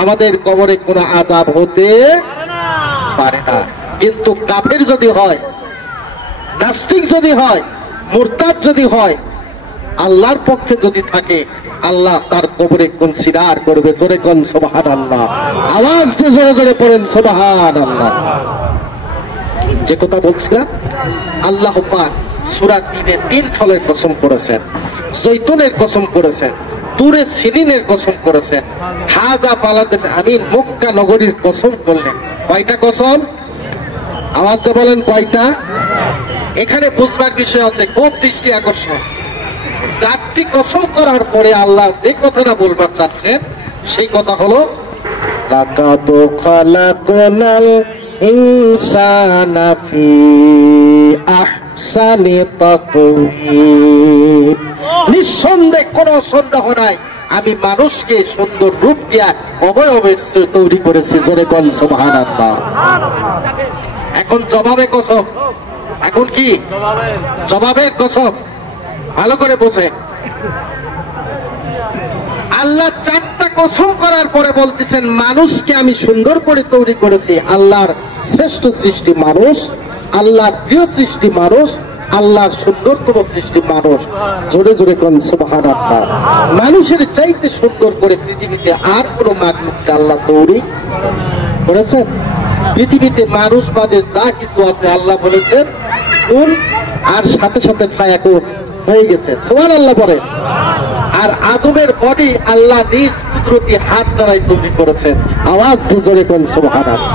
আমাদের কবরে কোনো আযাব হতে পারে না। কিন্তু কাফের যদি হয়, নাস্তিক যদি হয়, মুরতাদ যদি হয়, আল্লাহর পক্ষে যদি থাকে, আল্লাহ তার কবরে কনসিডার করবে। জোরে কোন সুবহানাল্লাহ। আওয়াজ দিয়ে জোরে জোরে পড়েন সুবহানাল্লাহ। যে কথা বলছিলাম, আল্লাহ পাক সূরা ৩-এ ৩ ফলের কসম করেছেন, জৈতুনের কসম করেছেন, তুরে সিনিনের কসম করেছেন, হাজা বালাদিন আমিন মক্কা নগরীর কসম করলেন। কয়টা কসম? আওয়াজ দিয়ে বলেন কয়টা? এখানে বুঝবার বিষয় আছে, খুব দৃষ্টি আকর্ষণ। ৪টি কসম করার পরে আল্লাহ যে কথাটা বলবার চাচ্ছেন সেই কথা হলো, লাকাদ খালাকনাল ইনসানা ফি আহসানি তাকওয়িম, নিঃসন্দেহে কোনো সন্দেহ নাই, আমি মানুষকে সুন্দর রূপ দিয়া অবয়বে তৈরি করেছি। জোরে কোন সুবহানাল্লাহ। এখন জবাবে কসম। এখন কি জবাবের কসম? ভালো করে বোঝেন। আল্লাহ ৪টা কসম করার পরে বলতেছেন, মানুষকে আমি সুন্দর করে তৈরি করেছি। আল্লাহর শ্রেষ্ঠ সৃষ্টি মানুষ, আল্লাহর প্রিয় সৃষ্টি মানুষ, আল্লাহর সুন্দরতম সৃষ্টি মানুষ। জোরে জোরে কোন সুবহানাল্লাহ। মানুষের চাইতে সুন্দর করে পৃথিবীতে আর কোন মাখলুককে আল্লাহ তৈরি করেছেন? পৃথিবীতে মানুষ বাদে যা কিছু আছে আল্লাহ বলেছেন কুন, আর সাথে সাথে ফায়াকুন হয়ে গেছে। সুবহানাল্লাহ বলেন। আর আদমের বডি আল্লাহ নিজ কুদরতি হাত দ্বারাই তৈরি করেছেন। আওয়াজ জোরে কোন সুবহানাল্লাহ।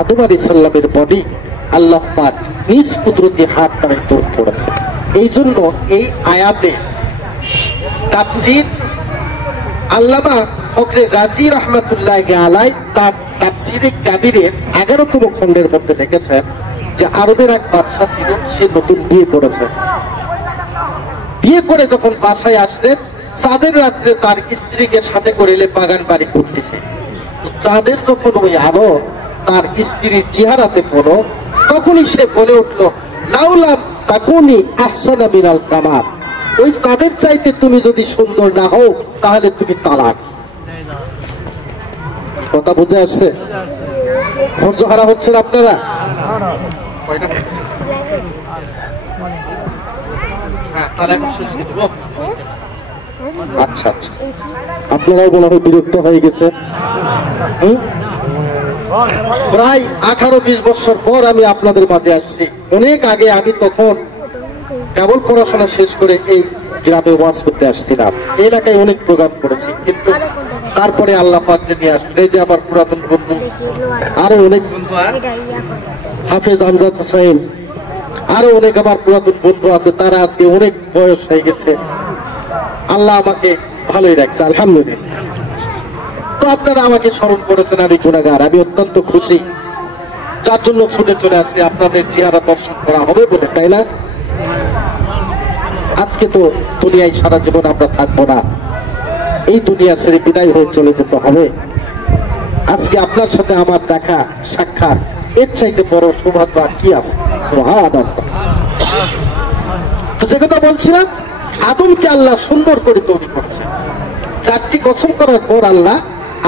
আদম আলাইহিস সালামের বডি আল্লাহ পাক নিজ কুদরতি হাত দ্বারাই তৈরি করেছেন। এই জন্য এই আয়াতে তাফসীর আল্লামা ফখরে রাজি রহমাতুল্লাহি আলাইহি তার তাফসীরে কাবীরের 11তম খণ্ডের মধ্যে লিখেছেন যে আরবের এক বাদশা ছিল, সে নতুন বিয়ে করেছে। বিয়ে করে যখন বাসায় আসছেন, চাঁদের রাত্রে তার স্ত্রীকে সাথে করে বাগান বাড়ি করতেছে। চাঁদের যখন ওই আলো তার স্ত্রীর চেহারাতে পড়লো, তখনই সে বলে উঠলো, লাউলাম তাকুনি আহসানা মিনাল কামার, ওই চাঁদের চাইতে তুমি যদি সুন্দর না হও তাহলে তুমি তালাক। কথা বুঝে আসছে? ধৈর্য হারা হচ্ছেন আপনারা? আচ্ছা আচ্ছা, আপনারাও মনে হয় বিরক্ত হয়ে গেছে। প্রায় 18-20 বছর পর আমি আপনাদের মাঝে আসছি। অনেক আগে আমি তখন কেবল পড়াশোনা শেষ করে এই গ্রামে ওয়াজ করতে আসছিলাম। এই এলাকায় অনেক প্রোগ্রাম করেছি, কিন্তু তারপরে আল্লাহ পাক নিয়ে আসলেন। এই যে আমার পুরাতন বন্ধু, আরো অনেক বন্ধু, হাফেজ আমজাদ হোসেন, আরো অনেক আমার পুরাতন বন্ধু আছে, তারা আজকে অনেক বয়স হয়ে গেছে। আল্লাহ আমাকে ভালোই রাখছে, আলহামদুলিল্লাহ। তো আপনারা আমাকে স্মরণ করেছেন, আমি গুনাহগার, আমি অত্যন্ত খুশি। যার জন্য ছুটে চলে আসছি আপনাদের চেহারা দর্শন করা হবে বলে, তাই না? আজকে তো দুনিয়ায় সারা জীবন আমরা থাকবো না, এই দুনিয়া ছেড়ে বিদায় হয়ে চলে যেতে হবে। আজকে আপনার সাথে আমার দেখা সাক্ষাৎ, এর চাইতে বড় সৌভাগ্য আর কি আছে? সুবহানাল্লাহ। তো যে কথা বলছিলাম, আদমকে আল্লাহ সুন্দর করে তৈরি করেছেন। 4টি কসম করার পর আল্লাহ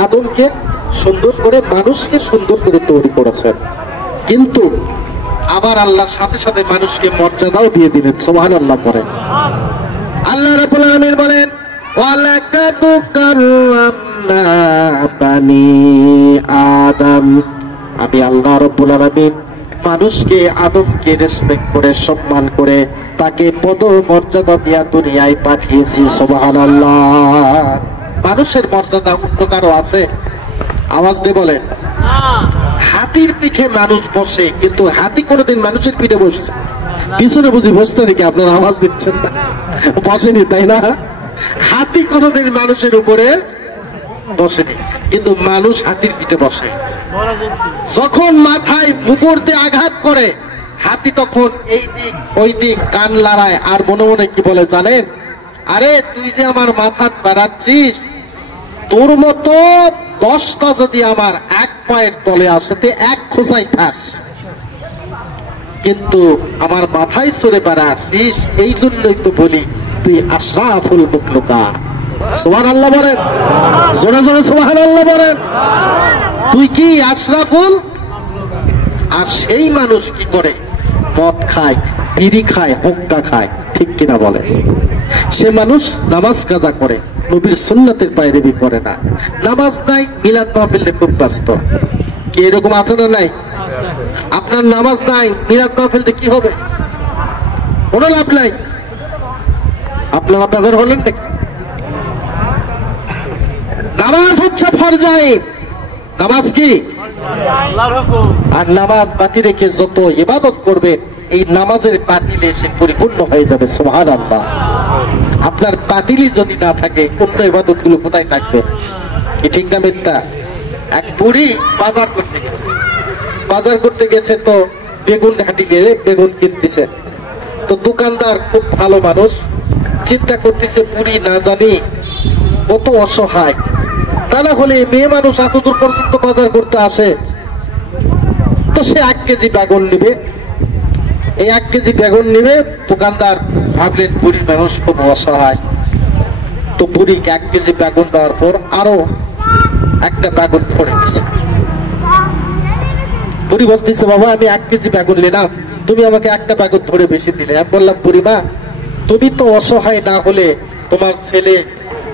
আদমকে সুন্দর করে, মানুষকে সুন্দর করে তৈরি করেছেন। কিন্তু আবার আল্লাহ সাথে সাথে মানুষকে মর্যাদাও দিয়ে দিলেন। সুবহানাল্লাহ পড়েন। আল্লাহ রাব্বুল আলামিন বলেন, ওয়ালাকাদ কাররামনা বানি আদম, আমি আল্লাহ রাব্বুল আলামিন মানুষকে, আদমকে রেসপেক্ট করে, সম্মান করে, তাকে পদ মর্যাদা দিয়া দুনিয়ায় পাঠিয়েছি। সুবহানাল্লাহ। মানুষের মর্যাদা অন্য কারো আছে? আওয়াজ দিয়ে বলেন। হাতির পিঠে মানুষ বসে, কিন্তু হাতি কোনোদিন মানুষের পিঠে বসছে? পিছনে বুঝি বসতে নাকি? আপনারা আওয়াজ দিচ্ছেন না, বসেনি, তাই না? হাতি কোনোদিন মানুষের উপরে বসেনি, কিন্তু মানুষ হাতির পিঠে বসে। যখন মাথায় মুগুর দিয়ে আঘাত করে হাতি, তখন এই দিক ওই দিক কান লড়ায়, আর মনে মনে কি বলে জানেন? আরে তুই যে আমার মাথা বাড়াচ্ছিস, তোর মতো 10টা যদি আমার এক পায়ের তলে আসে, তে এক খোঁচাই খাস, কিন্তু আমার মাথায় চড়ে বেড়াচ্ছিস, এই জন্যই তো বলি তুই আশরাফুল মাখলুকাত। সুবহানাল্লাহ বলেন, জোরে জোরে সুবহানাল্লাহ বলেন। তুই কি আশরাফুল? আর সেই মানুষ কি করে? মদ খায়, বিড়ি খায়, হুক্কা খায়, ঠিক কিনা বলেন? সে মানুষ নামাজ কাজা করে, নবীর সুন্নাতের পায়রাবি করে না, নামাজ নাই, মিলাদ মাহফিলে খুব ব্যস্ত। কি এরকম আছে না নাই? আপনার নামাজ নাই, মিলাদ মাহফিলতে কি হবে? কোনো লাভ নাই। আপনারা বেজার হলেন নাকি? নামাজ হচ্ছে ফরজাই। নামাজ কি? আর নামাজ বাতি রেখে যত ইবাদত করবে, এই নামাজের বাতিলে সে পরিপূর্ণ হয়ে যাবে। সুবহানাল্লাহ। আপনার বাতিলই যদি না থাকে, অন্য ইবাদত গুলো কোথায় থাকবে? কি ঠিক না মিথ্যা? এক বুড়ি বাজার করতে গেছে, বাজার করতে গেছে তো বেগুন হাটি গিয়ে বেগুন কিনতেছে। তো দোকানদার খুব ভালো মানুষ, চিন্তা করতেছে বুড়ি না জানি কত অসহায়, তা না হলে মেয়ে মানুষ এত দূর পর্যন্ত বাজার করতে আসে, তো সে 1 কেজি বেগুন নিবে। এই 1 কেজি বেগুন নিবে, দোকানদার ভাবলেন বুড়ি মানুষ খুব অসহায়, তো বুড়িকে 1 কেজি বেগুন দেওয়ার পর আরো একটা বেগুন ধরে দিচ্ছে। বুড়ি বলতেছে, বাবা আমি 1 কেজি বেগুন নিলাম, তুমি আমাকে একটা বেগুন ধরে বেশি দিলে। আমি বললাম, বুড়ি মা তুমি তো অসহায় না হলে তোমার ছেলে,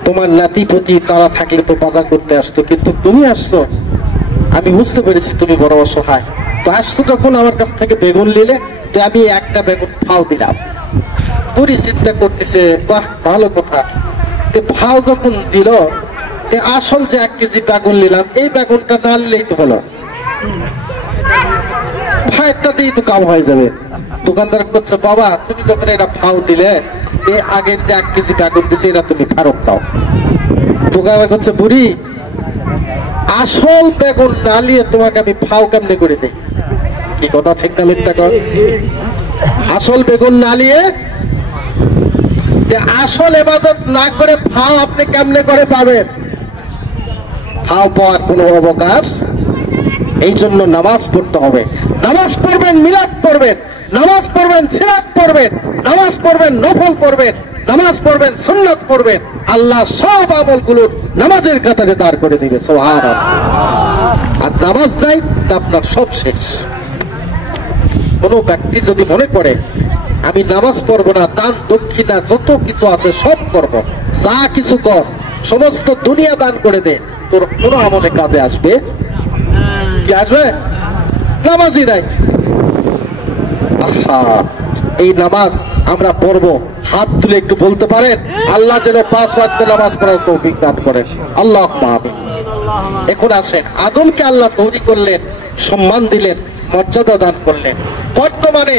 তোমার নাতিপতি তারা থাকলে তো বাজার করতে আসতো, কিন্তু তুমি আসছো, আমি বুঝতে পেরেছি তুমি বড় অসহায়, তো আসছো যখন আমার কাছ থেকে বেগুন নিলে, তো আমি একটা বেগুন ফাও দিলাম। বুড়ি চিন্তা করতেছে, বাহ ভালো কথা, ভাও যখন দিল, আসল যে 1 কেজি বেগুন নিলাম, এই বেগুনটা না নিলেই তো হলো, ভাইটা দিয়েই তো কাম হয়ে যাবে। দোকানদার করছে, বাবা তুমি যখন এটা ভাও দিলে, আগের যে 1 কেজি বেগুন দিছে এটা তুমি ফেরত দাও। দোকানদার করছে, বুড়ি আসল বেগুন না নিয়ে তোমাকে আমি ভাও কেমনে করে দেই? কি কথা ঠিক না মিথ্যা কর? আসল বেগুন না নিয়ে, আসল ইবাদত না করে ভাও আপনি কেমনে করে পাবেন? ভাও পাওয়ার কোনো অবকাশ। এই জন্য নামাজ পড়তে হবে। নামাজ পড়বেন, মিলাদ পড়বেন, নামাজ পড়বেন, সিরাত পড়বেন, নামাজ পড়বেন, নফল পড়বেন, নামাজ পড়বেন, সুন্নাত পড়বেন। আল্লাহ সব আমলগুলো নামাজের কাতারে দাঁড় করে দিবে। সুবহানাল্লাহ। আর নামাজ নাই তা আপনার সব শেষ। কোন ব্যক্তি যদি মনে করে আমি নামাজ পড়বো না, দান দক্ষিণা যত কিছু আছে সব করব, যা কিছু কর, সমস্ত দুনিয়া দান করে দে, তোর কোন আমলে কাজে আসবে কি? আসবে? নামাজই নাই। এই নামাজ আমরা পড়বো, হাত তুলে একটু বলতে পারেন আল্লাহ যেন 5 ওয়াক্ত নামাজ পড়ার তৌফিক দান করেন। আল্লাহুম্মা আমিন। এখন আসেন, আদমকে আল্লাহ তৈরি করলেন, সম্মান দিলেন, মর্যাদা দান করলেন। বর্তমানে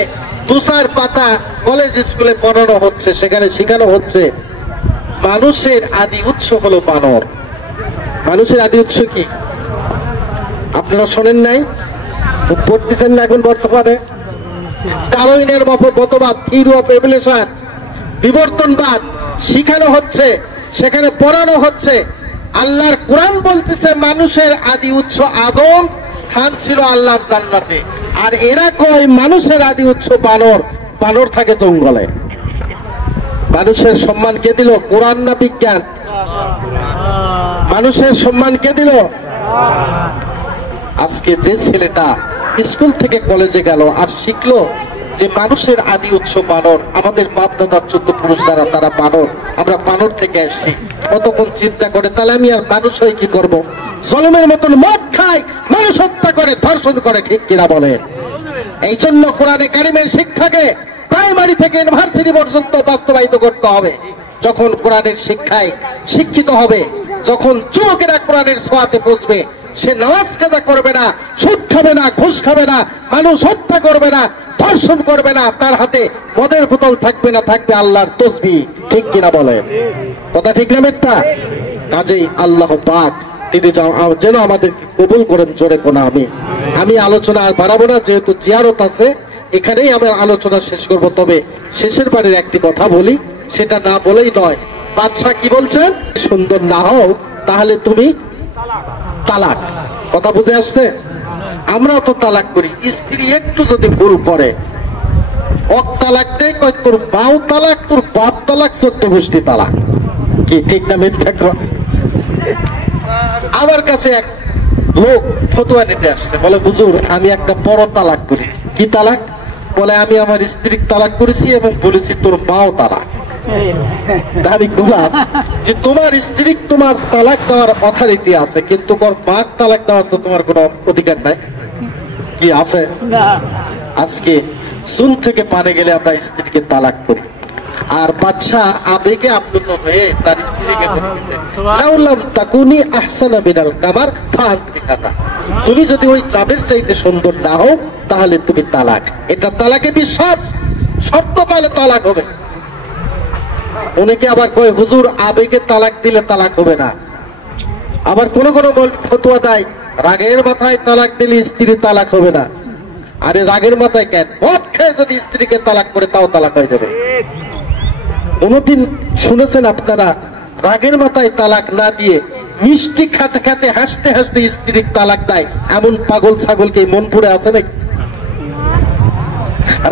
2-4 পাতা কলেজ স্কুলে পড়ানো হচ্ছে, সেখানে শেখানো হচ্ছে মানুষের আদি উৎস হলো বানর। মানুষের আদি উৎস কি আপনারা শোনেন নাই? পড়তেছেন না এখন বর্তমানে? ডারউইনের মতবাদ, থিওরি অফ এভলিউশন, বিবর্তনবাদ শিখানো হচ্ছে, সেখানে পড়ানো হচ্ছে। আল্লাহর কোরআন বলতেছে মানুষের আদি উৎস আদম, স্থান ছিল আল্লাহর জান্নাতে। আর এরা কয় মানুষের আদি উৎস বানর, বানর থাকে জঙ্গলে। মানুষের সম্মান কে দিল? কোরআন না বিজ্ঞান? মানুষের সম্মান কে দিল? আজকে যে ছেলেটা স্কুল থেকে কলেজে গেল আর শিখলো যে মানুষের আদি উৎস বানর, আমাদের বাপ দাদার 14 পুরুষ যারা, তারা বানর, আমরা বানর থেকে আসছি, কতক্ষণ চিন্তা করে তাহলে আমি আর মানুষ হয়ে কি করবো? জলমের মতন মদ খাই, মানুষ হত্যা করে, ধর্ষণ করে, ঠিক কিনা বলে? এই জন্য কোরআনে কারিমের শিক্ষাকে প্রাইমারি থেকে ইউনিভার্সিটি পর্যন্ত বাস্তবায়িত করতে হবে। যখন কোরআনের শিক্ষায় শিক্ষিত হবে, যখন যুবকেরা কোরআনের ছোঁয়াতে পৌঁছবে, সে নামাজ কাজা করবে না, সুদ খাবে না, ঘুষ খাবে না, মানুষ হত্যা করবে না, ধর্ষণ করবে না, তার হাতে মদের বোতল থাকবে না, থাকবে আল্লাহর তসবিহ। ঠিক কিনা বলে? কথা ঠিক না মিথ্যা? কাজেই আল্লাহ পাক তিনি যেন আমাদেরকে কবুল করেন। জোরে কোন আমি আলোচনা আর বাড়াবো না, যেহেতু জিয়ারত আছে, এখানেই আমি আলোচনা শেষ করব। তবে শেষের বারের একটি কথা বলি, সেটা না বলেই নয়। বাদশাহ কি বলছেন? সুন্দর না হও তাহলে তুমি তালাক। কথা বুঝে আসছে? আমরাও তো তালাক করি। স্ত্রী একটু যদি ভুল করে, অক তালাক দেয়, কয় তোর বাও তালাক, তোর বাপ তালাক, 14 গোষ্ঠী তালাক। কি ঠিক না মিথ্যা? আমার কাছে এক লোক ফতোয়া নিতে আসছে, বলে হুজুর আমি একটা বড় তালাক করেছি। কি তালাক? বলে আমি আমার স্ত্রীর তালাক করেছি এবং বলেছি তোর বাও তালাক। আমি বললাম যে তোমার স্ত্রী তোমার তালাক দেওয়ার অথরিটি আছে, কিন্তু বাপ তালাক দেওয়ার তো তোমার কোনো অধিকার নাই। কি আছে? আজকে চুল থেকে পানে গেলে আমরা স্ত্রীকে তালাক করি, আর বাদশা আবেগে আপ্লুত হয়ে তার স্ত্রীকে বলতেছে, লাউলাম তাকুনি আহসানা মিনাল কামার ফাআনতি কাতা। তুমি যদি ওই চাঁদের চাইতে সুন্দর না হও তাহলে তুমি তালাক। এটা তালাকে শর্ত পালে তালাক হবে। অনেকে আবার কয় হুজুর আবেগে তালাক দিলে তালাক হবে না। আবার কোন কোন ফতোয়া দেয় রাগের মাথায় তালাক দিলে স্ত্রী তালাক হবে না। আরে রাগের মাথায় কেন? মদ খেয়ে যদি স্ত্রীকে তালাক করে তাও তালাক হয়ে যাবে। কোনদিন শুনেছেন আপনারা রাগের মাথায় তালাক না দিয়ে মিষ্টি খাতে খাতে হাসতে হাসতে স্ত্রীর তালাক দেয় এমন পাগল ছাগলকে মন পড়ে আছে নাকি?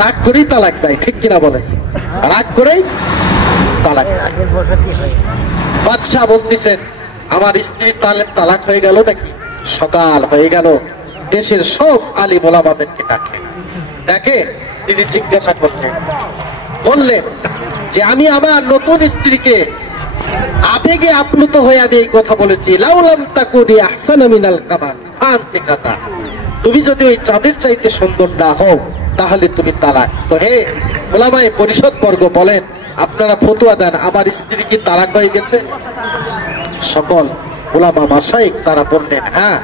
রাগ করেই তালাক দেয়, ঠিক কিনা বলে? রাগ করেই তালাক দেয়। বাদশা বলতেছেন আমার স্ত্রীর তালাক হয়ে গেল নাকি? সকাল হয়ে গেল, দেশের সব আলিম ওলামাদেরকে ডাকে তিনি জিজ্ঞাসা করলেন, বললেন যে আমি আমার নতুন স্ত্রীকে আবেগে আপ্লুত হয়ে আমি এই কথা বলেছি, লাউলাম তাকুনি আহসানা মিনাল কামার ফাআনতি কাতা। তুমি যদি ওই চাঁদের চাইতে সুন্দর না হও তাহলে তুমি তালাক। তো হে ওলামায়ে পরিষদ বর্গ বলেন আপনারা ফতোয়া দেন আমার স্ত্রী কি তালাক হয়ে গেছে? সকল ওলামা মাশায়েখ তারা বললেন হ্যাঁ,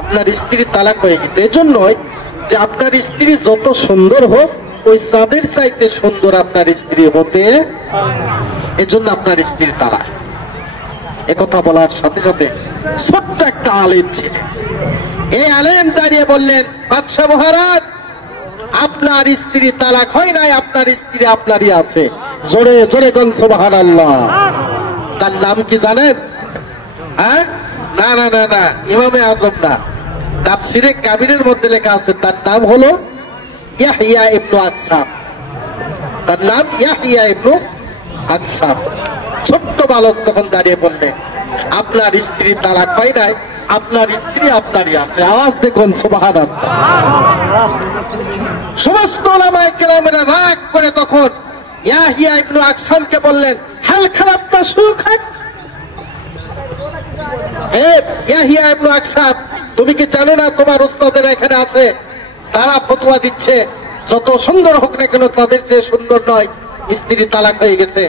আপনার স্ত্রী তালাক হয়ে গেছে। এজন্যই যে আপনার স্ত্রী যত সুন্দর হোক ওই চাঁদের চাইতে সুন্দর আপনার স্ত্রী হতে, এজন্য আপনার স্ত্রী তালাক। একথা বলার সাথে সাথে ছোট্ট একটা আলেম ছিল, এই আলেম দাঁড়িয়ে বললেন, বাদশাহ মহারাজ আপনার স্ত্রী তালাক হয় নাই, আপনার স্ত্রী আপনারই আছে। জোরে জোরে কোন সুবহানাল্লাহ। তার নাম কি জানেন? হ্যাঁ, না না না না, ইমামে আজম না, তাফসিরে কাবিরের মধ্যে লেখা আছে তার নাম হলো ইয়াহইয়া ইবনে আকসাব। তার নাম ইয়াহইয়া ইবনে আকসাব। ছোট্ট বালক তখন দাঁড়িয়ে বললেন, আপনার স্ত্রী তালাক হয় নাই, আপনার স্ত্রী আপনারই আছে। আওয়াজ দেখুন সুবহানাল্লাহ। সমস্ত উলামায়ে কেরামেরা রাগ করে তখন ইয়াহইয়া ইবনে আকসামকে বললেন, হাল খালাবতা সুখাক, হে ইয়াহইয়া ইবনে আকসাম, তুমি কি জানো না তোমার উস্তাদের এখানে আছে, তারা ফতোয়া দিচ্ছে যত সুন্দর হোক না কেন তাদের চেয়ে সুন্দর নয়, স্ত্রী তালাক হয়ে গেছে,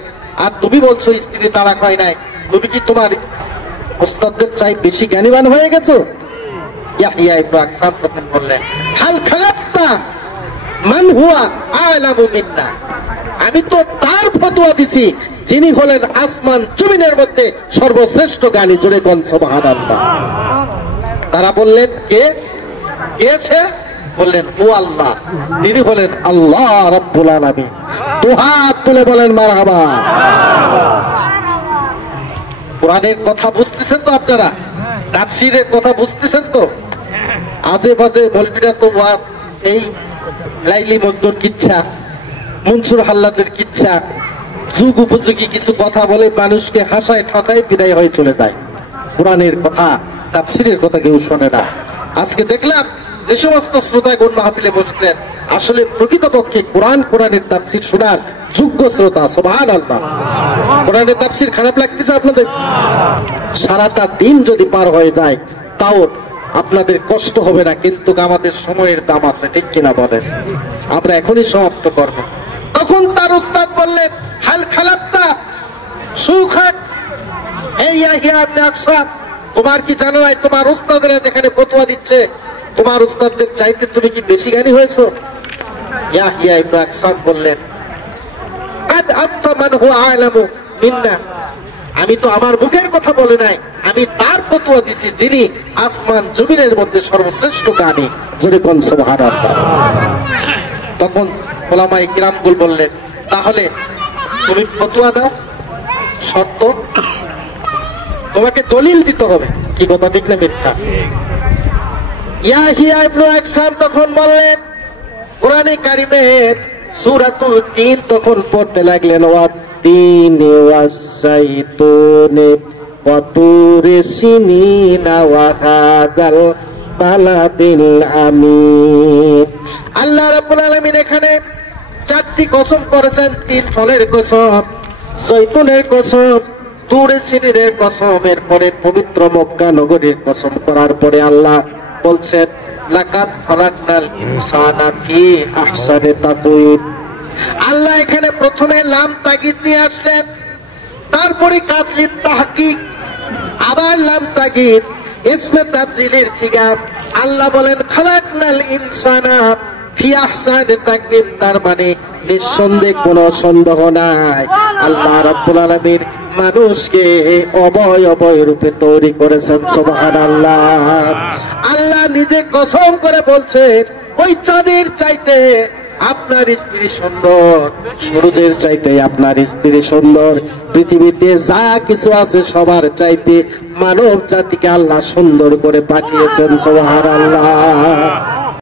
আর তুমি বলছো স্ত্রী তালাক হয় নাই, তুমি কি তোমার উস্তাদদের চাই বেশি জ্ঞানীবান হয়ে গেছো? ইয়াহইয়া ইবনে আকসাম তখন বললেন, হাল খালাবতা মান হুয়া আ'লামু মিন্না, আমি তো তার ফতোয়া দিছি যিনি হলেন আসমান জমিনের মধ্যে সর্বশ্রেষ্ঠ জ্ঞানী। জোরে কোন সুবহানাল্লাহ। তারা বললেন, কে কে সে? বললেন, ও আল্লাহ, তিনি হলেন আল্লাহ রাব্বুল আলামিন। দুহাত তুলে বলেন মারহাবা। কোরআনের কথা বুঝতেছেন তো আপনারা? তাফসীরের কথা বুঝতেছেন তো? আজে বাজে মৌলবীরা তো এই লাইলি মজনুর কিচ্ছা, মনসুর হাল্লাদের কিচ্ছা, যুগ উপযোগী কিছু কথা বলে মানুষকে হাসায় ঠকায় বিদায় হয়ে চলে যায়। কোরআনের কথা তাফসীরের কথা কেউ শোনে না। আজকে দেখলাম যে সমস্ত শ্রোতাগণ মাহফিলে বসেছেন, আসলে প্রকৃতপক্ষে কোরআনের তাফসীর শোনার যোগ্য শ্রোতা। সুবহানাল্লাহ। কোরআনের তাফসীর খারাপ লাগতেছে আপনাদের? সারাটা দিন যদি পার হয়ে যায় তাও আপনাদের কষ্ট হবে না, কিন্তু আমাদের সময়ের দাম আছে, ঠিক কিনা বলেন? আমরা এখনই সমাপ্ত করব। তখন তার উস্তাদ বললেন, হাল খালাবতা সুখাক, হে ইয়াহইয়া ইবনে আকসাম, তোমার কি জানা নাই তোমার উস্তাদরা যেখানে ফতোয়া দিচ্ছে তোমার উস্তাদদের চাইতে তুমি কি বেশি জ্ঞানী হয়েছো? ইয়াহইয়া ইবনে আকসাম বললেন, কাদ আফতা মান হুয়া আ'লামু মিন্না, আমি তো আমার মুখের কথা বলে নাই, আমি তার ফতোয়া দিছি যিনি আসমান জমিনের মধ্যে সর্বশ্রেষ্ঠ জ্ঞানী। জোরে কোন সুবহানাল্লাহ। তখন উলামায়ে কিরামগুল বললেন, তাহলে তুমি ফতোয়া দাও, শর্ত তোমাকে দলিল দিতে হবে, কি কথা ঠিক না মিথ্যা? ইয়াহইয়া ইবনে আকসাম তখন বললেন, কোরআনে কারিমের সূরাতুল তিন তখন পড়তে লাগলেন, ওয়াত-তিনি ওয়াস-সাইতুনি ওয়া তুরি সিনিনা ওয়া হাদাল বালাদিল আমিন। আল্লাহ রাব্বুল আলামিন এখানে চারটি কসম করেছেন, তিন ফলের কসম, জৈতুনের কসম, তুরে সিনিনের কসম, এরপরে পবিত্র মক্কা নগরীর কসম করার পরে আল্লাহ বলছেন, লাকাদ খালাকনাল ইনসানা ফি আহসানি তাকওয়িম। আল্লাহ এখানে প্রথমে লাম তাকিদ দিয়ে আসলেন, তারপরে কাতলিত তাহকিক, আবার লাম তাকিদ, ইসমে তাফজিলের সিগা। আল্লাহ বলেন খালাকনাল ইনসানা ফি আহসানি তাকওয়িম, তার মানে নিঃসন্দেহে কোনো সন্দেহ নাই আল্লাহ রাব্বুল আলামিন মানুষকে অবয় রূপে তৈরি করেছেন। সুবহানাল্লাহ। আল্লাহ নিজে কসম করে বলছেন, ওই চাঁদের চাইতে আপনার স্ত্রী সুন্দর, সূর্যের চাইতে আপনার স্ত্রী সুন্দর, পৃথিবীতে যা কিছু আছে সবার চাইতে মানব জাতিকে আল্লাহ সুন্দর করে পাঠিয়েছেন। সুবহানাল্লাহ।